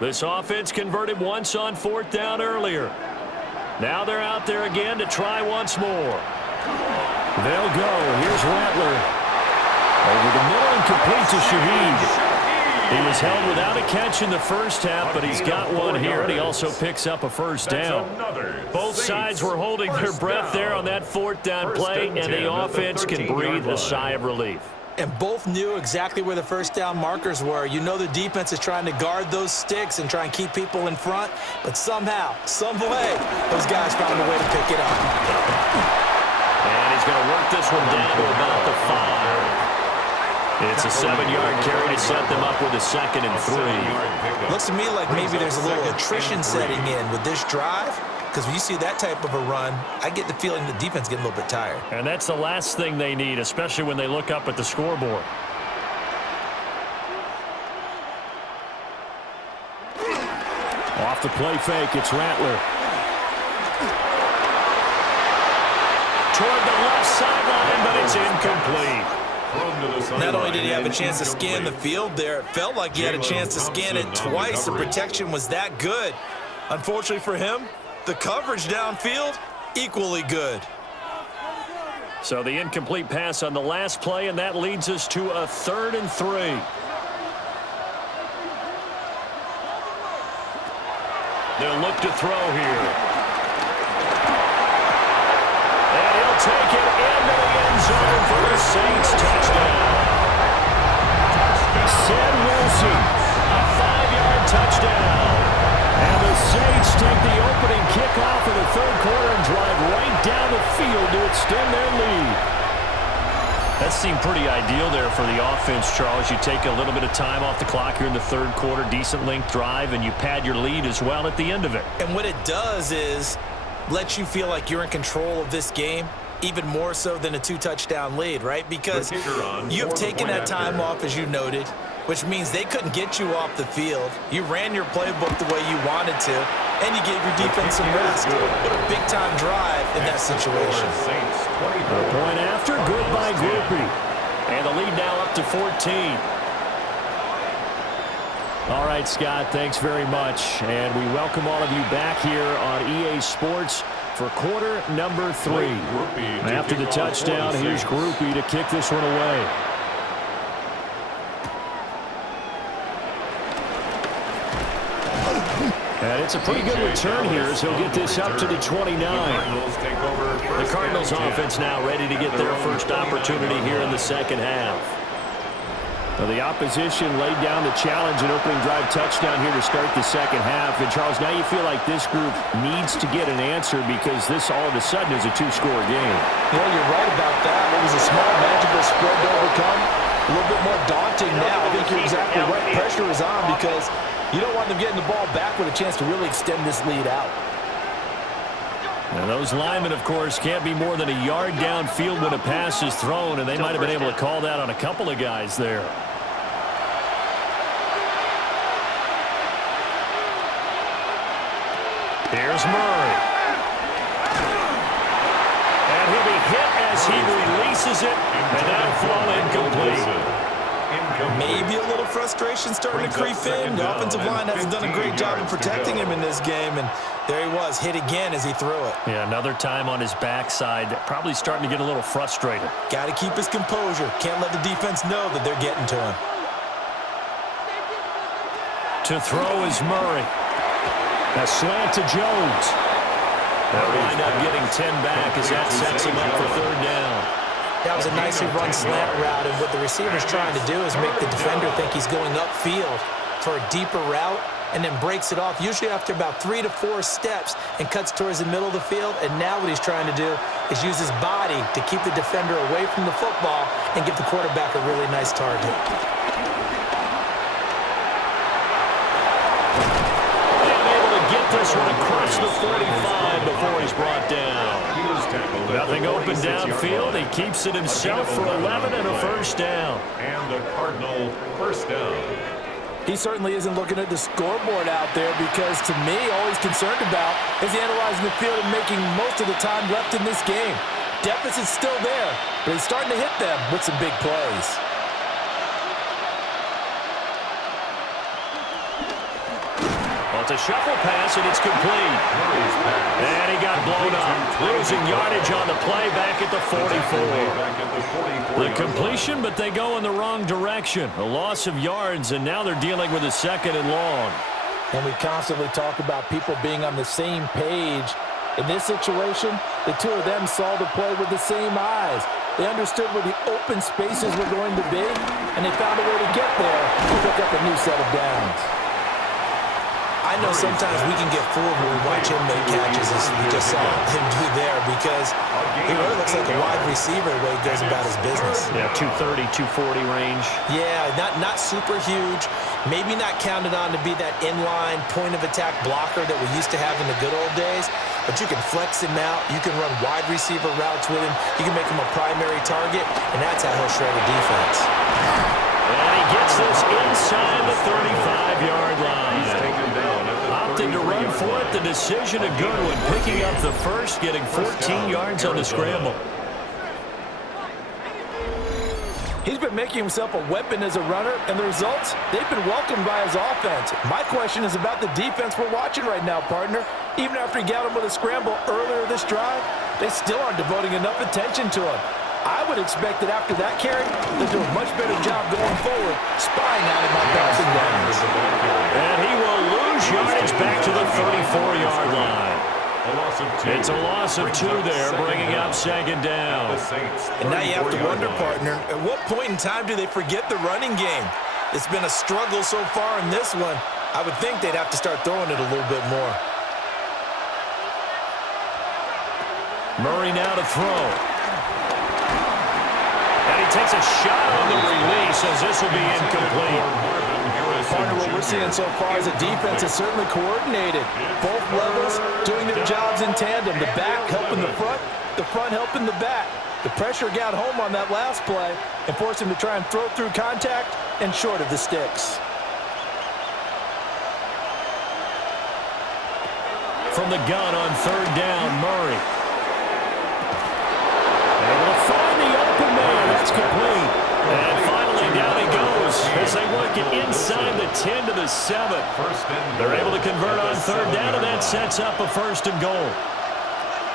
This offense converted once on 4th down earlier. Now they're out there again to try once more. They'll go. Here's Rattler. Over the middle and complete to Shaheed. He was held without a catch in the first half, but he's got one here, and he also picks up a first down. Both sides were holding their breath there on that 4th down play, and the offense can breathe a sigh of relief. And both knew exactly where the first down markers were. You know the defense is trying to guard those sticks and try and keep people in front, but somehow, some way, those guys found a way to pick it up. And he's going to work this one down to about the 5. It's a 7-yard carry to set them up with a 2nd and 3. Looks to me like maybe there's a little attrition setting in with this drive, because when you see that type of a run, I get the feeling the defense getting a little bit tired. And that's the last thing they need, especially when they look up at the scoreboard. Off the play fake, it's Rattler. Toward the left sideline, but it's incomplete. Not only did he have a chance to scan the field there, it felt like he had a chance to scan it twice. The protection was that good. Unfortunately for him, the coverage downfield, equally good. So the incomplete pass on the last play, and that leads us to a 3rd and 3. They'll look to throw here. And he'll take it into the end zone for the Saints touchdown. Sid Wilson, a 5-yard touchdown. And the Saints take the opening kickoff of the 3rd quarter and drive right down the field to extend their lead. That seemed pretty ideal there for the offense, Charles. You take a little bit of time off the clock here in the 3rd quarter, decent length drive, and you pad your lead as well at the end of it. And what it does is let you feel like you're in control of this game. even more so than a 2-touchdown lead, right? Because you have taken that time off, as you noted, which means they couldn't get you off the field. You ran your playbook the way you wanted to, and you gave your defense some rest. What a big-time drive in that situation. A point after, good by Groupie. And the lead now up to 14. All right, Scott, thanks very much. And we welcome all of you back here on EA Sports for quarter number 3. After the touchdown, here's Groupie to kick this one away. And it's a pretty good return here as he'll get this up to the 29. The Cardinals offense now ready to get their first opportunity here in the second half. Well, the opposition laid down the challenge and opening drive touchdown here to start the second half. And, Charles, now you feel like this group needs to get an answer because this all of a sudden is a 2-score game. Yeah, you're right about that. It was a small, manageable spread to overcome. A little bit more daunting now. I think you're exactly right. Pressure is on because you don't want them getting the ball back with a chance to really extend this lead out. And those linemen, of course, can't be more than a yard downfield when a pass is thrown, and they might have been able to call that on a couple of guys there. Here's Murray. And he'll be hit as he releases it, and that'll fall incomplete. Maybe a little frustration starting to creep in. The offensive line hasn't done a great job of protecting him in this game, and there he was, hit again as he threw it. Yeah, another time on his backside, probably starting to get a little frustrated. Got to keep his composure. Can't let the defense know that they're getting to him. To throw is Murray. A slant to Jones. They'll wind up getting 10 back as that sets him up for third down. That was a nicely run slant route, and what the receiver's trying to do is make the defender think he's going upfield for a deeper route and then breaks it off, usually after about 3 to 4 steps, and cuts towards the middle of the field. And now what he's trying to do is use his body to keep the defender away from the football and give the quarterback a really nice target. This one across the 45 before he's brought down. Nothing open downfield. He keeps it himself for 11 and a first down. And the Cardinal first down. He certainly isn't looking at the scoreboard out there because, to me, all he's concerned about is analyzing the field and making most of the time left in this game. Deficit's still there, but he's starting to hit them with some big plays. It's a shuffle pass, and it's complete. And he got blown up. Losing yardage on the play back at the 44. The completion, but they go in the wrong direction. A loss of yards, and now they're dealing with a second and long. And we constantly talk about people being on the same page. In this situation, the two of them saw the play with the same eyes. They understood where the open spaces were going to be, and they found a way to get there to pick up a new set of downs. I know sometimes we can get fooled when we watch him make catches, as we just saw him do there, because he really looks like a wide receiver the way he goes about his business. Yeah, 230, 240 range. Yeah, not super huge. Maybe not counted on to be that inline point-of-attack blocker that we used to have in the good old days, but you can flex him out. You can run wide receiver routes with him. You can make him a primary target, and that's how he'll shred a defense. And he gets this inside the 35-yard line. He's taken down. Opting to run for it. The decision a good one. Picking up the first, getting 14 yards on the scramble. He's been making himself a weapon as a runner, and the results, they've been welcomed by his offense. My question is about the defense we're watching right now, partner. Even after he got him with a scramble earlier this drive, they still aren't devoting enough attention to him. I would expect that after that carry, they'll do a much better job going forward, spying out him on passing downs. And he will lose yardage back to the 34-yard line. It's a loss of 2 there, bringing up second down. And now you have to wonder, partner, at what point in time do they forget the running game? It's been a struggle so far in this one. I would think they'd have to start throwing it a little bit more. Murray now to throw. And he takes a shot on the release as this will be incomplete. Partner, what we're seeing so far is a defense is certainly coordinated. Both levels doing their jobs in tandem. The back helping the front helping the back. The pressure got home on that last play and forced him to try and throw through contact and short of the sticks. From the gun on third down, Murray. Able to find the open man. That's complete. And finally, down he goes as they work it inside the 10 to the 7. They're able to convert on third down, and that sets up a 1st and goal.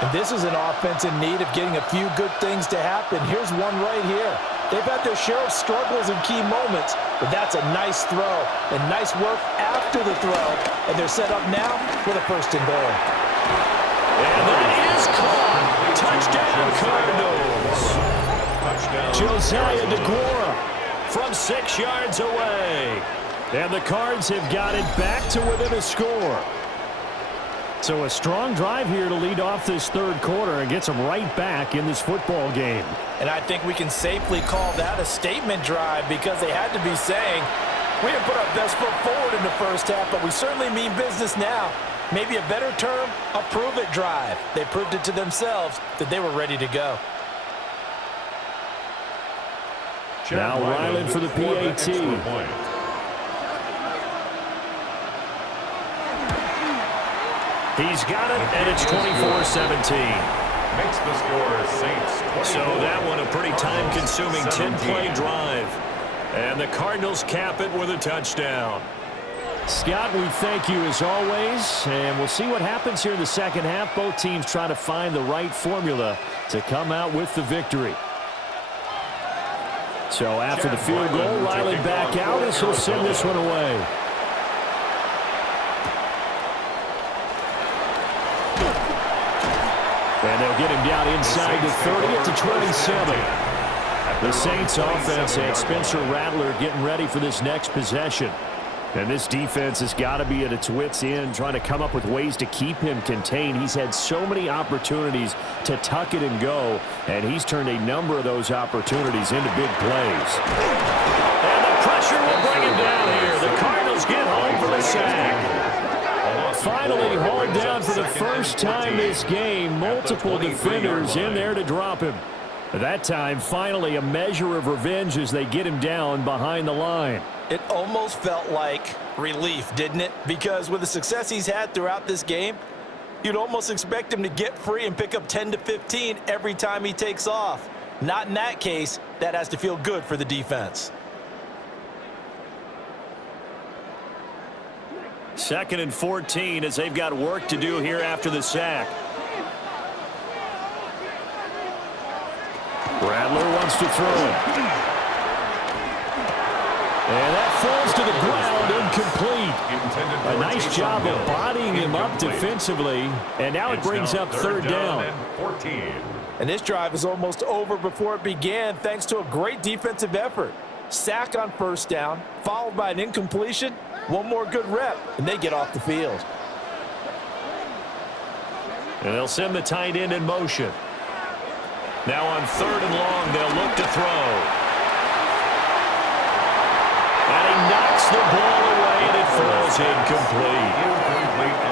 And this is an offense in need of getting a few good things to happen. Here's one right here. They've had their share of struggles in key moments, but that's a nice throw and nice work after the throw. And they're set up now with a 1st and goal. And that is caught. Touchdown, Cardinals. Josiah DeGuara from 6 yards away. And the Cards have got it back to within a score. So a strong drive here to lead off this 3rd quarter and gets them right back in this football game. And I think we can safely call that a statement drive because they had to be saying, we didn't put our best foot forward in the 1st half, but we certainly mean business now. Maybe a better term, a prove-it drive. They proved it to themselves that they were ready to go. Now Ryland for the PAT. He's got it, and it's 24-17. Makes the score Saints. So that one a pretty time-consuming 10-play drive. And the Cardinals cap it with a touchdown. Scott, we thank you as always, and we'll see what happens here in the 2nd half. Both teams try to find the right formula to come out with the victory. So after the field goal, Riley back out as he'll send this one away. And they'll get him down inside the 30 to 27. The Saints offense and Spencer Rattler getting ready for this next possession. And this defense has got to be at its wits' end, trying to come up with ways to keep him contained. He's had so many opportunities to tuck it and go, and he's turned a number of those opportunities into big plays. And the pressure will bring him down here. The Cardinals get home for the sack. Finally hauled down for the first time this game. Multiple defenders in there to drop him. That time, finally, a measure of revenge as they get him down behind the line. It almost felt like relief, didn't it? Because with the success he's had throughout this game, you'd almost expect him to get free and pick up 10 to 15 every time he takes off. Not in that case. That has to feel good for the defense. 2nd and 14 as they've got work to do here after the sack. Rattler wants to throw it. And that falls to the ground, incomplete. A nice job of bodying him up defensively, and now it brings up 3rd down. And this drive is almost over before it began thanks to a great defensive effort. Sack on 1st down, followed by an incompletion. One more good rep, and they get off the field. And they'll send the tight end in motion. Now on 3rd and long, they'll look to throw. And he knocks the ball away, and it falls incomplete.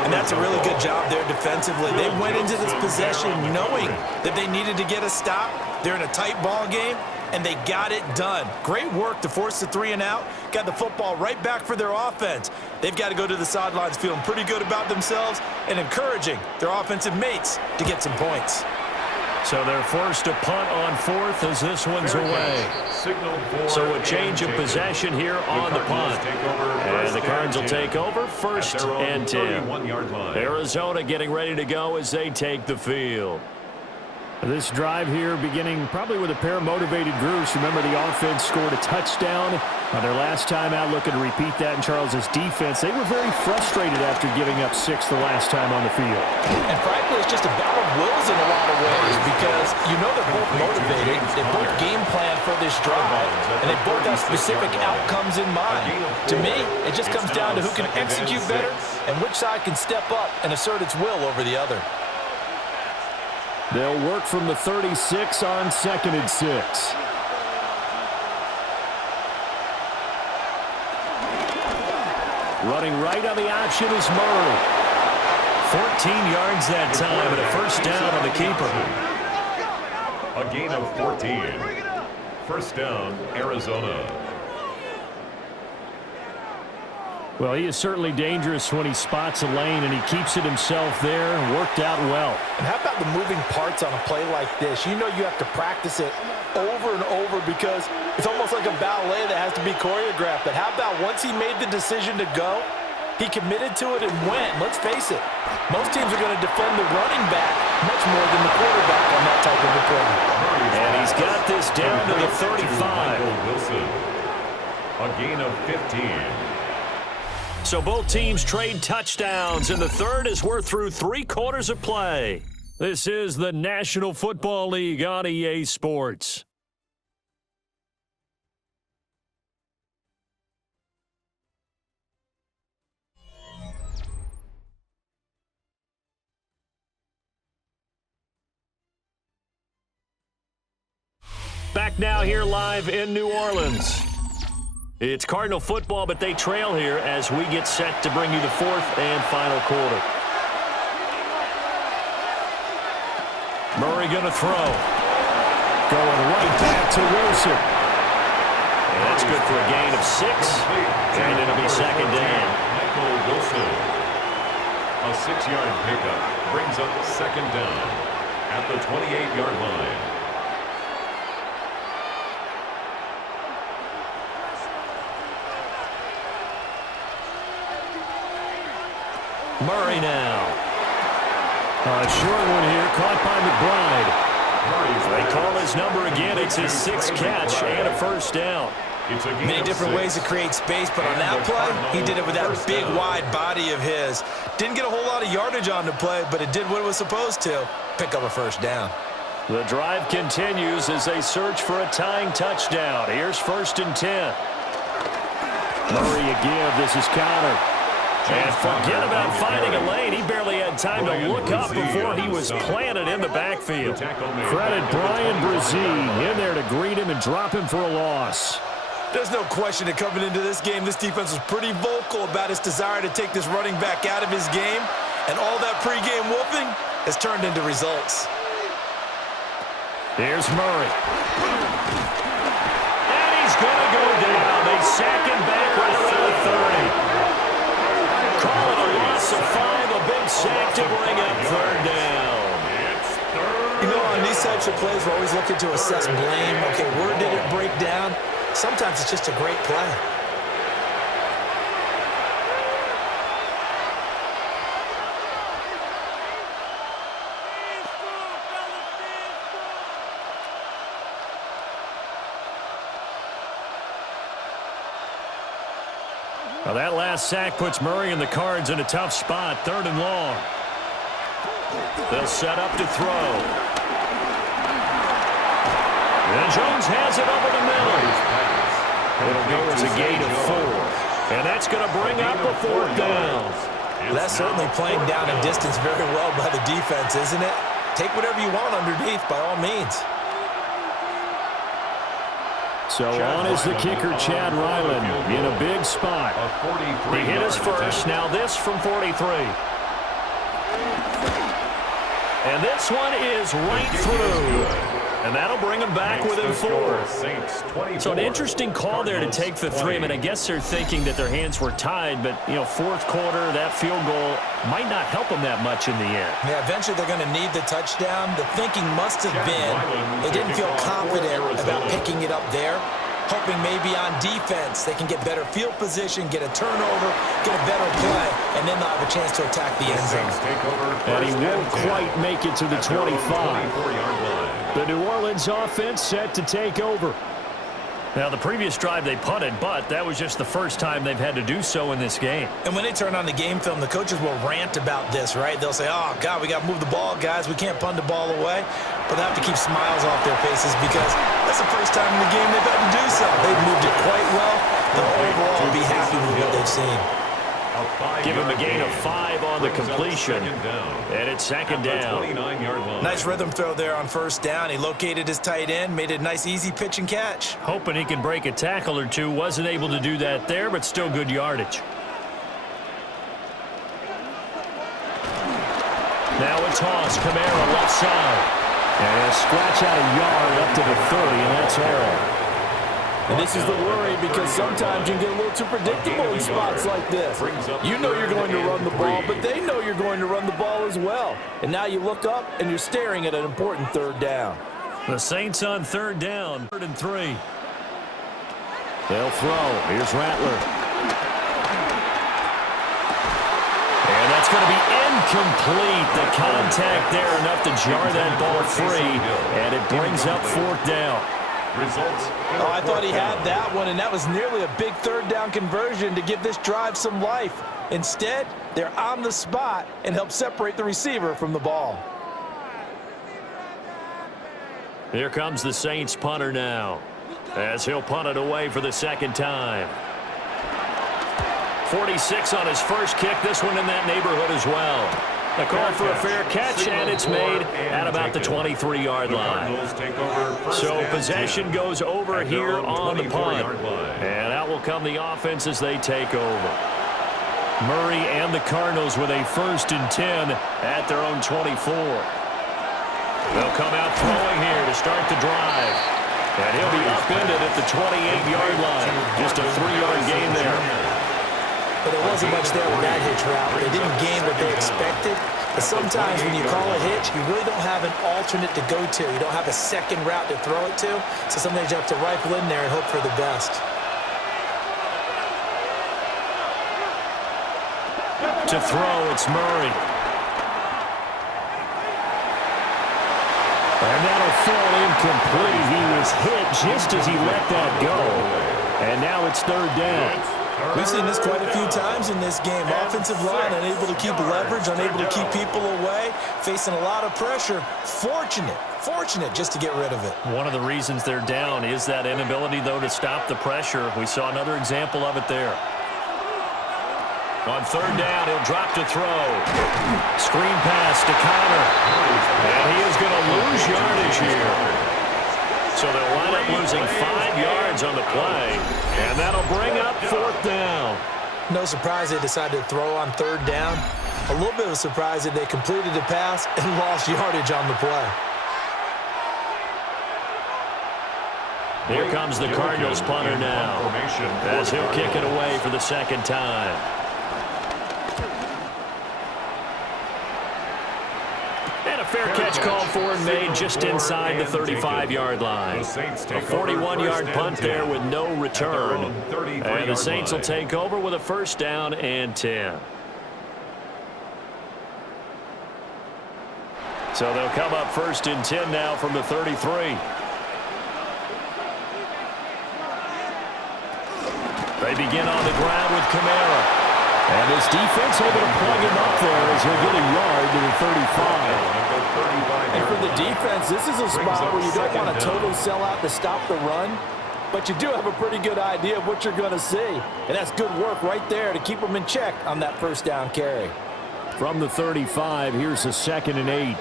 And that's a really good job there defensively. They went into this possession knowing that they needed to get a stop. They're in a tight ball game, and they got it done. Great work to force the 3 and out. Got the football right back for their offense. They've got to go to the sidelines feeling pretty good about themselves and encouraging their offensive mates to get some points. So they're forced to punt on 4th as this one's away. So a change of possession here on the punt. And the Cards will take over 1st and 10. Arizona getting ready to go as they take the field. This drive here beginning probably with a pair of motivated groups. Remember, the offense scored a touchdown on their last time out. Looking to repeat that in Charles's defense. They were very frustrated after giving up 6 the last time on the field. And frankly, it's just a battle of wills in a lot of ways because you know they're both motivated. They both game plan for this drive, and they both have specific outcomes in mind. To me, it just comes down to who can execute better and which side can step up and assert its will over the other. They'll work from the 36 on 2nd and 6. Running right on the option is Murray. 14 yards that time, and a first down on the keeper. A gain of 14. First down, Arizona. Well, he is certainly dangerous when he spots a lane, and he keeps it himself there. Worked out well. And how about the moving parts on a play like this? You know you have to practice it over and over because it's almost like a ballet that has to be choreographed. But how about once he made the decision to go, he committed to it and went. Let's face it, most teams are going to defend the running back much more than the quarterback on that type of a play. And he's got this down to the 35. Wilson. A gain of 15. So both teams trade touchdowns, and the third as we're through 3 quarters of play. This is the National Football League on EA Sports. Back now here live in New Orleans. It's Cardinal football, but they trail here as we get set to bring you the 4th and final quarter. Murray going to throw. Going right back to Wilson. And that's good for a gain of 6. And it'll be second down. Michael Wilson. A 6-yard pickup brings up second down at the 28-yard line. Murray now. Short one here, caught by McBride. They call his number again. It's his 6th catch and a first down. Many different ways to create space, but on that play, he did it with that big, wide body of his. Didn't get a whole lot of yardage on the play, but it did what it was supposed to. Pick up a first down. The drive continues as they search for a tying touchdown. Here's 1st and 10. Murray a give. This is Connor. And forget about finding a lane. He barely had time to look up before he was planted in the backfield. Credit Brian Brzee in there to greet him and drop him for a loss. There's no question that coming into this game, this defense was pretty vocal about its desire to take this running back out of his game. And all that pregame whooping has turned into results. Here's Murray. And he's going to go down. They sack him back right around the 30. Call it a loss of 5, a big sack to bring up third down. You know, on these types of plays, we're always looking to assess blame. Okay, where did it break down? Sometimes it's just a great play. Well, that last sack puts Murray and the Cards in a tough spot, 3rd and long. They'll set up to throw. And Jones has it over the middle. It'll go as a gain of 4. And that's going to bring up a 4th down. That's certainly playing down in distance very well by the defense, isn't it? Take whatever you want underneath, by all means. So on is the kicker, Chad Ryland, in a big spot. He hit his first, now this from 43. And this one is right through. And that'll bring him back within 4. So an interesting call there to take the 3. I mean, I guess they're thinking that their hands were tied, but, you know, 4th quarter, that field goal might not help them that much in the end. Yeah, eventually they're going to need the touchdown. The thinking must have been they didn't feel confident about picking it up there, hoping maybe on defense they can get better field position, get a turnover, get a better play, and then they'll have a chance to attack the end zone. And he won't quite make it to the 25. The New Orleans offense set to take over. Now, the previous drive they punted, but that was just the first time they've had to do so in this game. And when they turn on the game film, the coaches will rant about this, right? They'll say, oh, God, we got to move the ball, guys. We can't punt the ball away. But they have to keep smiles off their faces because that's the first time in the game they've had to do so. They've moved it quite well. They'll overall be happy with what they've seen. Give him a gain of 5 on the completion. And it's second down. Nice rhythm throw there on first down. He located his tight end, made it a nice easy pitch and catch. Hoping he can break a tackle or two. Wasn't able to do that there, but still good yardage. Now a toss, Kamara left side. And a scratch out a yard up to the 30, and that's all. And this is the worry because sometimes you can get a little too predictable in spots like this. You know you're going to run the ball, but they know you're going to run the ball as well. And now you look up and you're staring at an important third down. The Saints on third down, 3rd and 3. They'll throw. Here's Rattler. And that's going to be incomplete. The contact there enough to jar that ball free, and it brings up 4th down. Results. Oh, I thought he had that one, and that was nearly a big third down conversion to give this drive some life. Instead, they're on the spot and help separate the receiver from the ball. Here comes the Saints punter now, as he'll punt it away for the 2nd time. 46 on his first kick, this one in that neighborhood as well. A call for a fair catch, and it's made at about the 23-yard line. So possession goes over here on the punt. And out will come the offense as they take over. Murray and the Cardinals with a 1st and 10 at their own 24. They'll come out throwing here to start the drive. And he'll be upended at the 28-yard line. Just a 3-yard gain there. But there wasn't much there with that hitch route. They didn't gain what they expected. But sometimes when you call a hitch, you really don't have an alternate to go to. You don't have a second route to throw it to. So sometimes you have to rifle in there and hope for the best. To throw, it's Murray. And that'll fall incomplete. He was hit just as he let that go. And now it's 3rd down. We've seen this quite a few times in this game. Offensive line unable to keep leverage, unable to keep people away, facing a lot of pressure. Fortunate just to get rid of it. One of the reasons they're down is that inability, though, to stop the pressure. We saw another example of it there. On 3rd down, he'll drop to throw. Screen pass to Connor. And he is going to lose yardage here. So they'll wind up losing 5 yards on the play, and that'll bring up 4th down. No surprise they decided to throw on 3rd down. A little bit of a surprise that they completed the pass and lost yardage on the play. Here comes the Cardinals punter now, as he'll kick it away for the 2nd time. And a fair catch called for and made just inside the 35-yard line. A 41-yard punt there with no return. And the Saints will take over with a 1st down and 10. So they'll come up 1st and 10 now from the 33. They begin on the ground with Kamara. And his defense able to plug him up there as he'll get a yard to the 35. And for the defense, this is a spot where you don't want to totally sell out to stop the run, but you do have a pretty good idea of what you're going to see. And that's good work right there to keep them in check on that 1st down carry. From the 35, here's a 2nd and 8.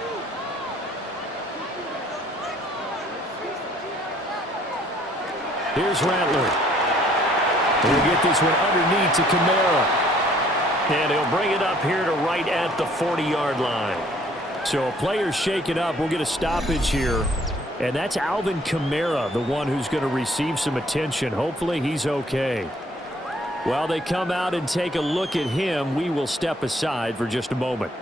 Here's Rattler. He'll get this one underneath to Kamara. And he'll bring it up here to right at the 40-yard line. So players shake it up. We'll get a stoppage here. And that's Alvin Kamara, the one who's going to receive some attention. Hopefully he's okay. While they come out and take a look at him, we will step aside for just a moment.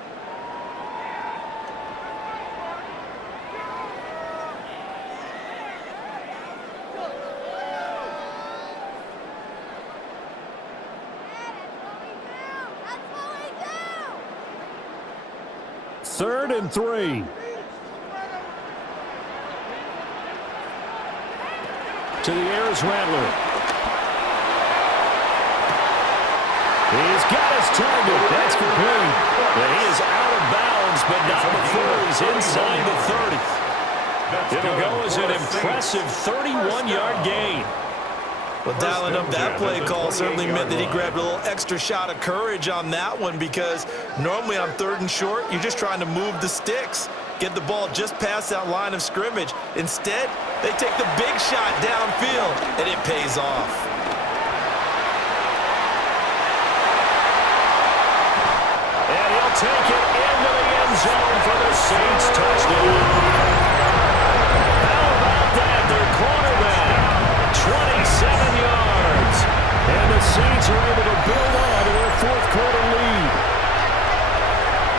Third and 3. To the air is Rattler. He's got his target. That's complete. And he is out of bounds, but not before he's inside the 30. It'll go as an impressive 31-yard gain. Well, dialing up that play call certainly meant that he grabbed a little extra shot of courage on that one, because normally on 3rd and short, you're just trying to move the sticks, get the ball just past that line of scrimmage. Instead, they take the big shot downfield, and it pays off. And he'll take it into the end zone for the Saints touchdown. How about that? Their cornerback, 27 yards. And the Saints are able to build on to their fourth quarter lead.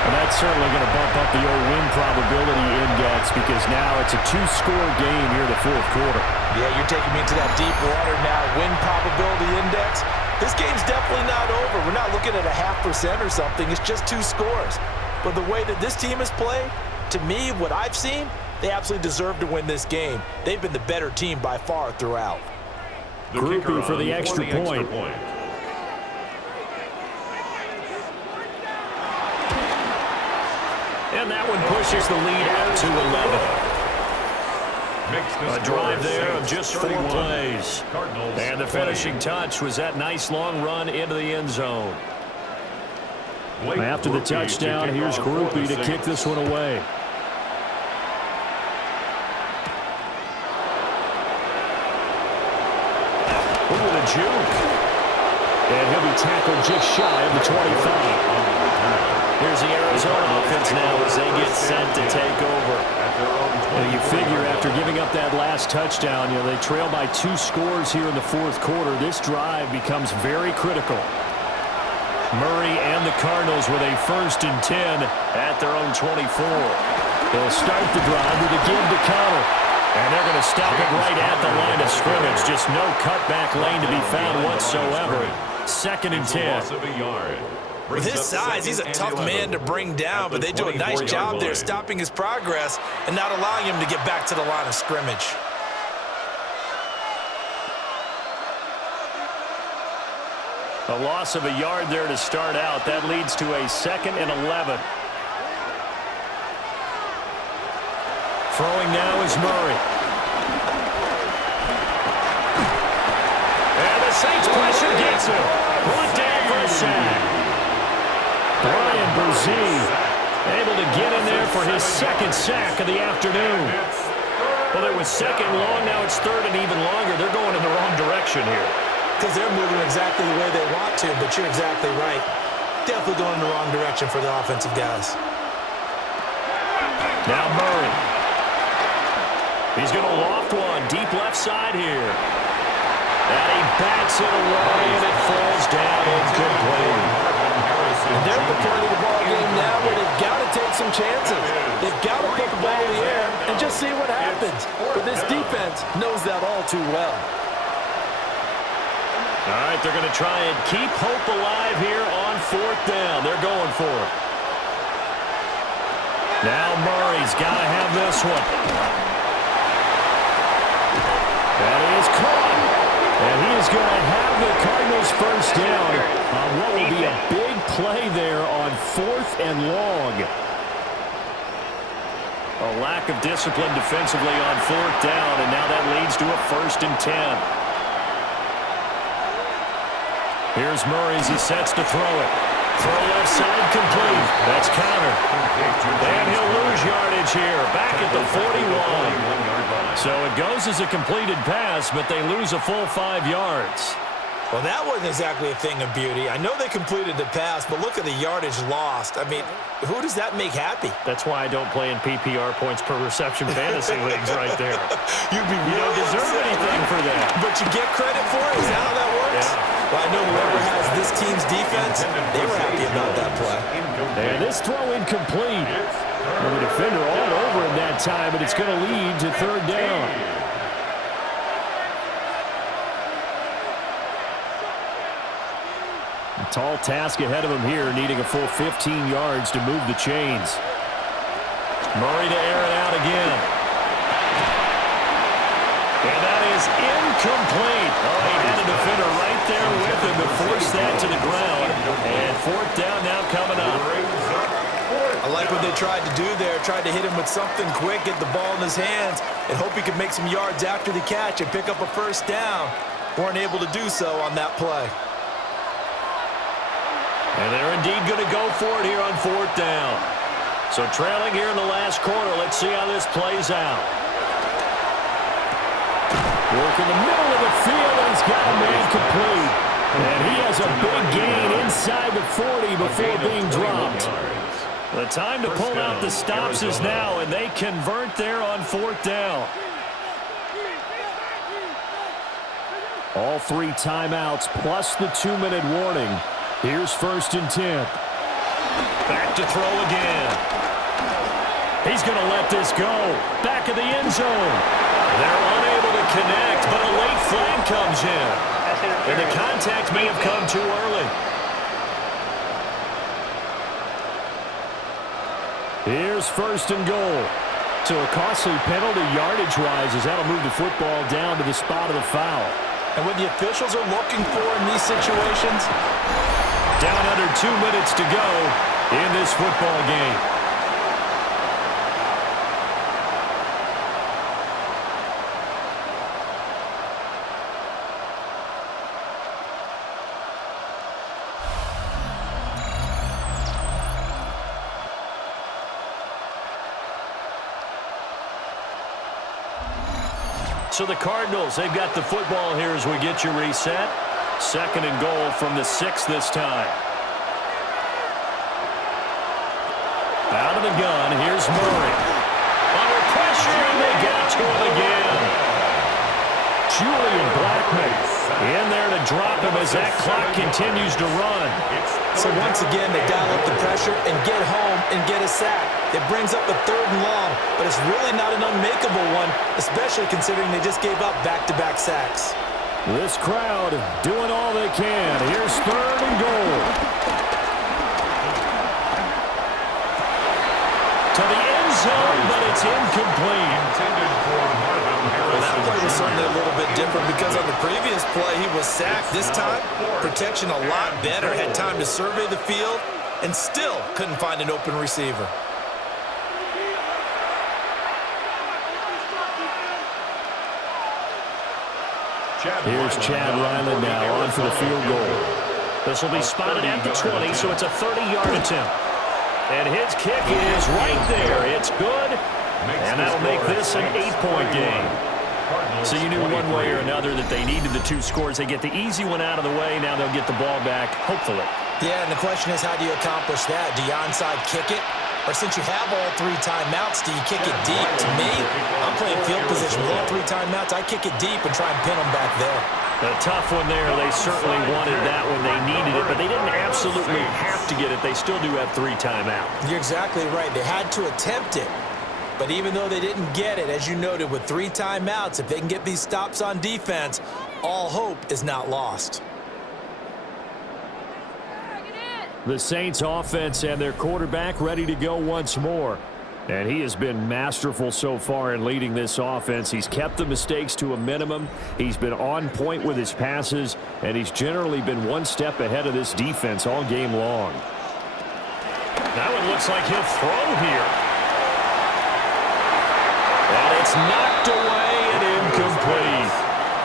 And that's certainly going to bump up the old win probability index because now it's a two-score game here in the fourth quarter. Yeah, you're taking me into that deep water now. Win probability index. This game's definitely not over. We're not looking at a 0.5% or something. It's just two scores. But the way that this team has played, to me, what I've seen, they absolutely deserve to win this game. They've been the better team by far throughout. Groupie for the extra point. And that one pushes the lead out to 11. A drive there of just 4 plays. And the finishing touch was that nice long run into the end zone. After the touchdown, here's Groupie to kick this one away. Ooh, the juke. And he'll be tackled just shy of the 25. Here's the Arizona offense now as they get set to take over. And you figure after giving up that last touchdown, they trail by 2 scores here in the fourth quarter. This drive becomes very critical. Murray and the Cardinals with a 1st and 10 at their own 24. They'll start the drive with a give to counter. And they're going to stop it right at the line of scrimmage. Just no cutback lane to be found whatsoever. 2nd and 10. With his size, he's a tough man to bring down, but they do a nice job there stopping his progress and not allowing him to get back to the line of scrimmage. A loss of a yard there to start out. That leads to a 2nd and 11. Throwing now is Murray. And the Saints pressure gets him. Brought down for a sack. Brian Brzee able to get in there for his 2nd sack of the afternoon. Well, it was 2nd long, now it's 3rd and even longer. They're going in the wrong direction here. Because they're moving exactly the way they want to, but you're exactly right. Definitely going in the wrong direction for the offensive guys. Now Murray. He's going to loft one deep left side here. And he bats it away, and it falls down incomplete. And they're at the point of the ball game now where they've got to take some chances. They've got to put the ball in the air and just see what happens. But this defense knows that all too well. All right, they're going to try and keep hope alive here on 4th down. They're going for it. Now Murray's got to have this one. That is caught. And he is going to have the Cardinals 1st down on what will be a big play there on 4th and long. A lack of discipline defensively on 4th down, and now that leads to a 1st and 10. Here's Murray as he sets to throw it. Throw left side complete. That's counter. And he'll lose yardage here. Back at the 41. So it goes as a completed pass, but they lose a full 5 yards. Well, that wasn't exactly a thing of beauty. I know they completed the pass, but look at the yardage lost. I mean, who does that make happy? That's why I don't play in PPR points per reception fantasy leagues right there. You don't deserve anything for that. But you get credit for it? Is that how that works? Yeah. Well, I know whoever has this team's defense, they were happy about that play. And this throw incomplete. And the defender all over him that time, but it's going to lead to 3rd down. A tall task ahead of him here, needing a full 15 yards to move the chains. Murray to air it out again. And that is incomplete. Oh, he had a defender right there with him to force that to the ground. And 4th down now coming up. I like what they tried to do there. Tried to hit him with something quick, get the ball in his hands, and hope he could make some yards after the catch and pick up a 1st down. Weren't able to do so on that play. And they're indeed going to go for it here on 4th down. So trailing here in the last quarter. Let's see how this plays out. Work in the middle of the field, and he's got a man complete. And he has a big gain inside the 40 before being dropped. The time to pull out the stops is now, and they convert there on 4th down. All 3 timeouts plus the 2-minute warning. Here's 1st and 10. Back to throw again. He's going to let this go. Back of the end zone. They're unable to connect, but a late flag comes in. And the contact may have come too early. Here's 1st and goal. So a costly penalty yardage-wise as that'll move the football down to the spot of the foul. And what the officials are looking for in these situations, down under 2 minutes to go in this football game. So the Cardinals, they've got the football here as we get you reset. 2nd and goal from the 6 this time. Out of the gun, here's Murray. Under pressure, and they got to him again. Julian Blackman in there to drop him as that clock continues to run. So once again, they dial up the pressure and get home and get a sack. It brings up a 3rd and long, but it's really not an unmakeable one, especially considering they just gave up back-to-back sacks. This crowd doing all they can. Here's 3rd and goal. To the end zone, but it's incomplete. Intended for Marvin Harrison. That play was certainly a little bit different because on the previous play, he was sacked. This time, protection a lot better. Had time to survey the field and still couldn't find an open receiver. Here's Chad Ryland now on for the field goal. This will be spotted at the 20, so it's a 30-yard attempt. And his kick is right there. It's good, and that'll make this an 8-point game. So you knew one way or another that they needed the 2 scores. They get the easy one out of the way. Now they'll get the ball back, hopefully. Yeah, and the question is, how do you accomplish that? Do you onside kick it? Or since you have all 3 timeouts, do you kick it deep? To me, I'm playing field position with all 3 timeouts. I kick it deep and try and pin them back there. A tough one there. They certainly wanted that when they needed it, but they didn't absolutely have to get it. They still do have 3 timeouts. You're exactly right. They had to attempt it. But even though they didn't get it, as you noted, with 3 timeouts, if they can get these stops on defense, all hope is not lost. The Saints offense and their quarterback ready to go once more. And he has been masterful so far in leading this offense. He's kept the mistakes to a minimum. He's been on point with his passes, and he's generally been one step ahead of this defense all game long. That one looks like he'll throw here. And it's knocked away and incomplete.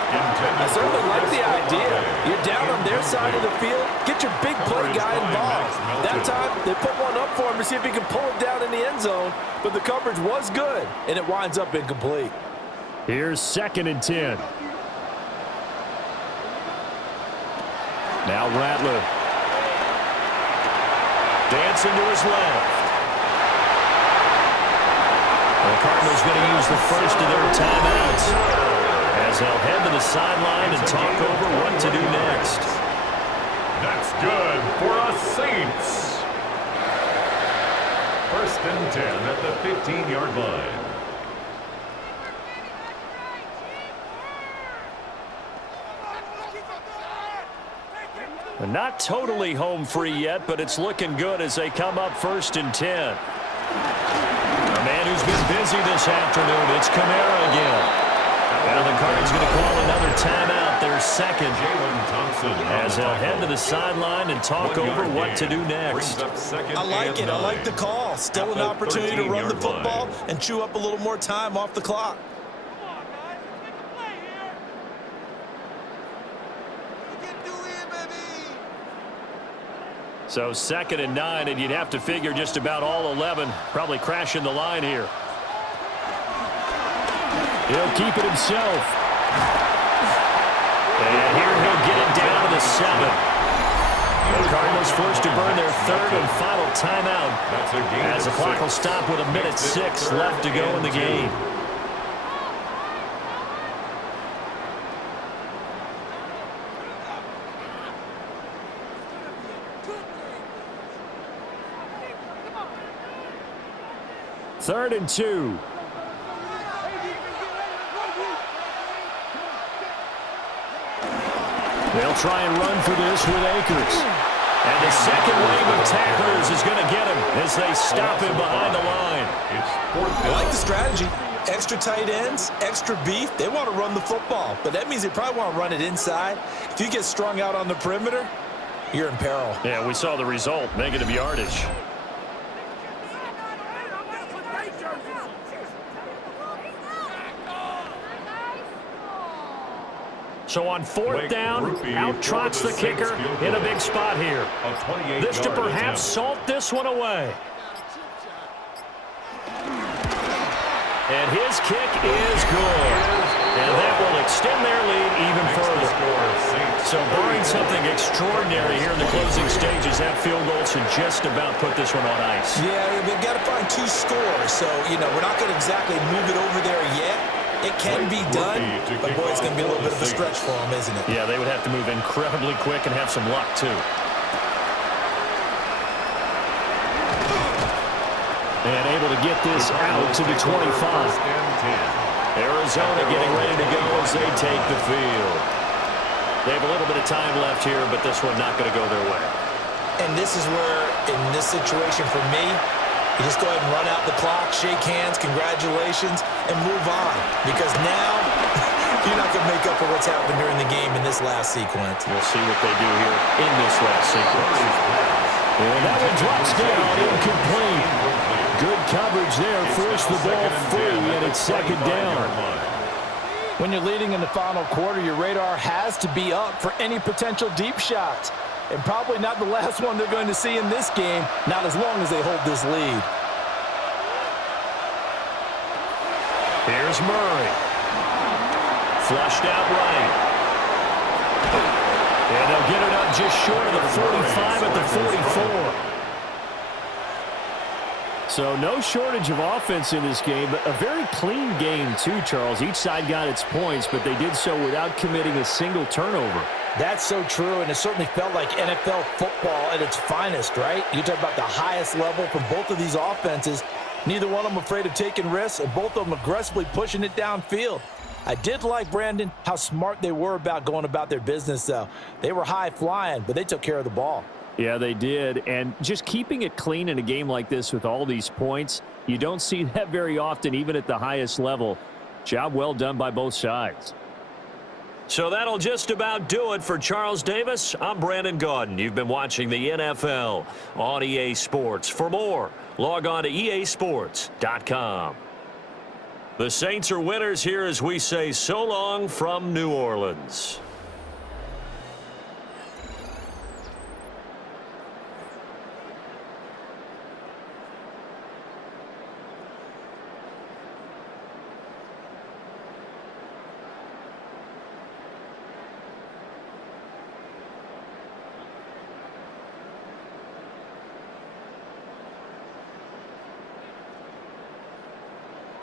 I certainly like the idea. You're down on their side of the field. Get your big play guy involved. That time, they put one up for him to see if he can pull it down in the end zone. But the coverage was good, and it winds up incomplete. Here's 2nd and 10. Now Rattler. Dancing to his left. The Cardinals going to use the first of their timeouts as they'll head to the sideline and talk over what to do next. That's good for us Saints. 1st and 10 at the 15-yard line. Not totally home free yet, but it's looking good as they come up 1st and 10. A man who's been busy this afternoon, it's Kamara again. Now the Cardinals going to call another timeout, their 2nd. As they'll head to the sideline and talk over what to do next. I like it. I like the call. Still an opportunity to run the football and chew up a little more time off the clock. So 2nd and 9, and you'd have to figure just about all 11 probably crashing the line here. He'll keep it himself. And here he'll get it down to the 7. The Cardinals Cardinals forced to burn their third and final timeout as the clock will stop with 1:06 left to go in the game. Third and 2. They'll try and run for this with Akers. And the second wave of tacklers is going to get him as they stop him behind the line. I like the strategy. Extra tight ends, extra beef. They want to run the football, but that means they probably want to run it inside. If you get strung out on the perimeter, you're in peril. Yeah, we saw the result, negative yardage. So on fourth down, out trots the kicker in a big spot here. This to perhaps salt this one away. And his kick is good. And that will extend their lead even further. So barring something extraordinary here in the closing stages, that field goal should just about put this one on ice. Yeah, we've got to find 2 scores. So, we're not going to exactly move it over there yet. It can be done, but boy, it's going to be a little bit of a stretch for them, isn't it? Yeah, they would have to move incredibly quick and have some luck, too. And able to get this out to the 25. Arizona getting ready to go as they take the field. They have a little bit of time left here, but this one not going to go their way. And this is where, in this situation for me, you just go ahead and run out the clock, shake hands, congratulations, and move on. Because now, you're not going to make up for what's happened during the game in this last sequence. We'll see what they do here in this last sequence. And that one drops down, incomplete. Good coverage there, forced the ball free, and it's second down. When you're leading in the final quarter, your radar has to be up for any potential deep shots. And probably not the last one they're going to see in this game, not as long as they hold this lead. Here's Murray. Flushed out right. And they'll get it up just short of the 45 at the 44. So no shortage of offense in this game, but a very clean game too, Charles. Each side got its points, but they did so without committing a single turnover. That's so true, and it certainly felt like NFL football at its finest, right? You talk about the highest level from both of these offenses. Neither one of them afraid of taking risks, and both of them aggressively pushing it downfield. I did like, Brandon, how smart they were about going about their business, though. They were high-flying, but they took care of the ball. Yeah, they did, and just keeping it clean in a game like this with all these points, you don't see that very often, even at the highest level. Job well done by both sides. So that'll just about do it for Charles Davis. I'm Brandon Gaudin. You've been watching the NFL on EA Sports. For more, log on to easports.com. The Saints are winners here as we say so long from New Orleans.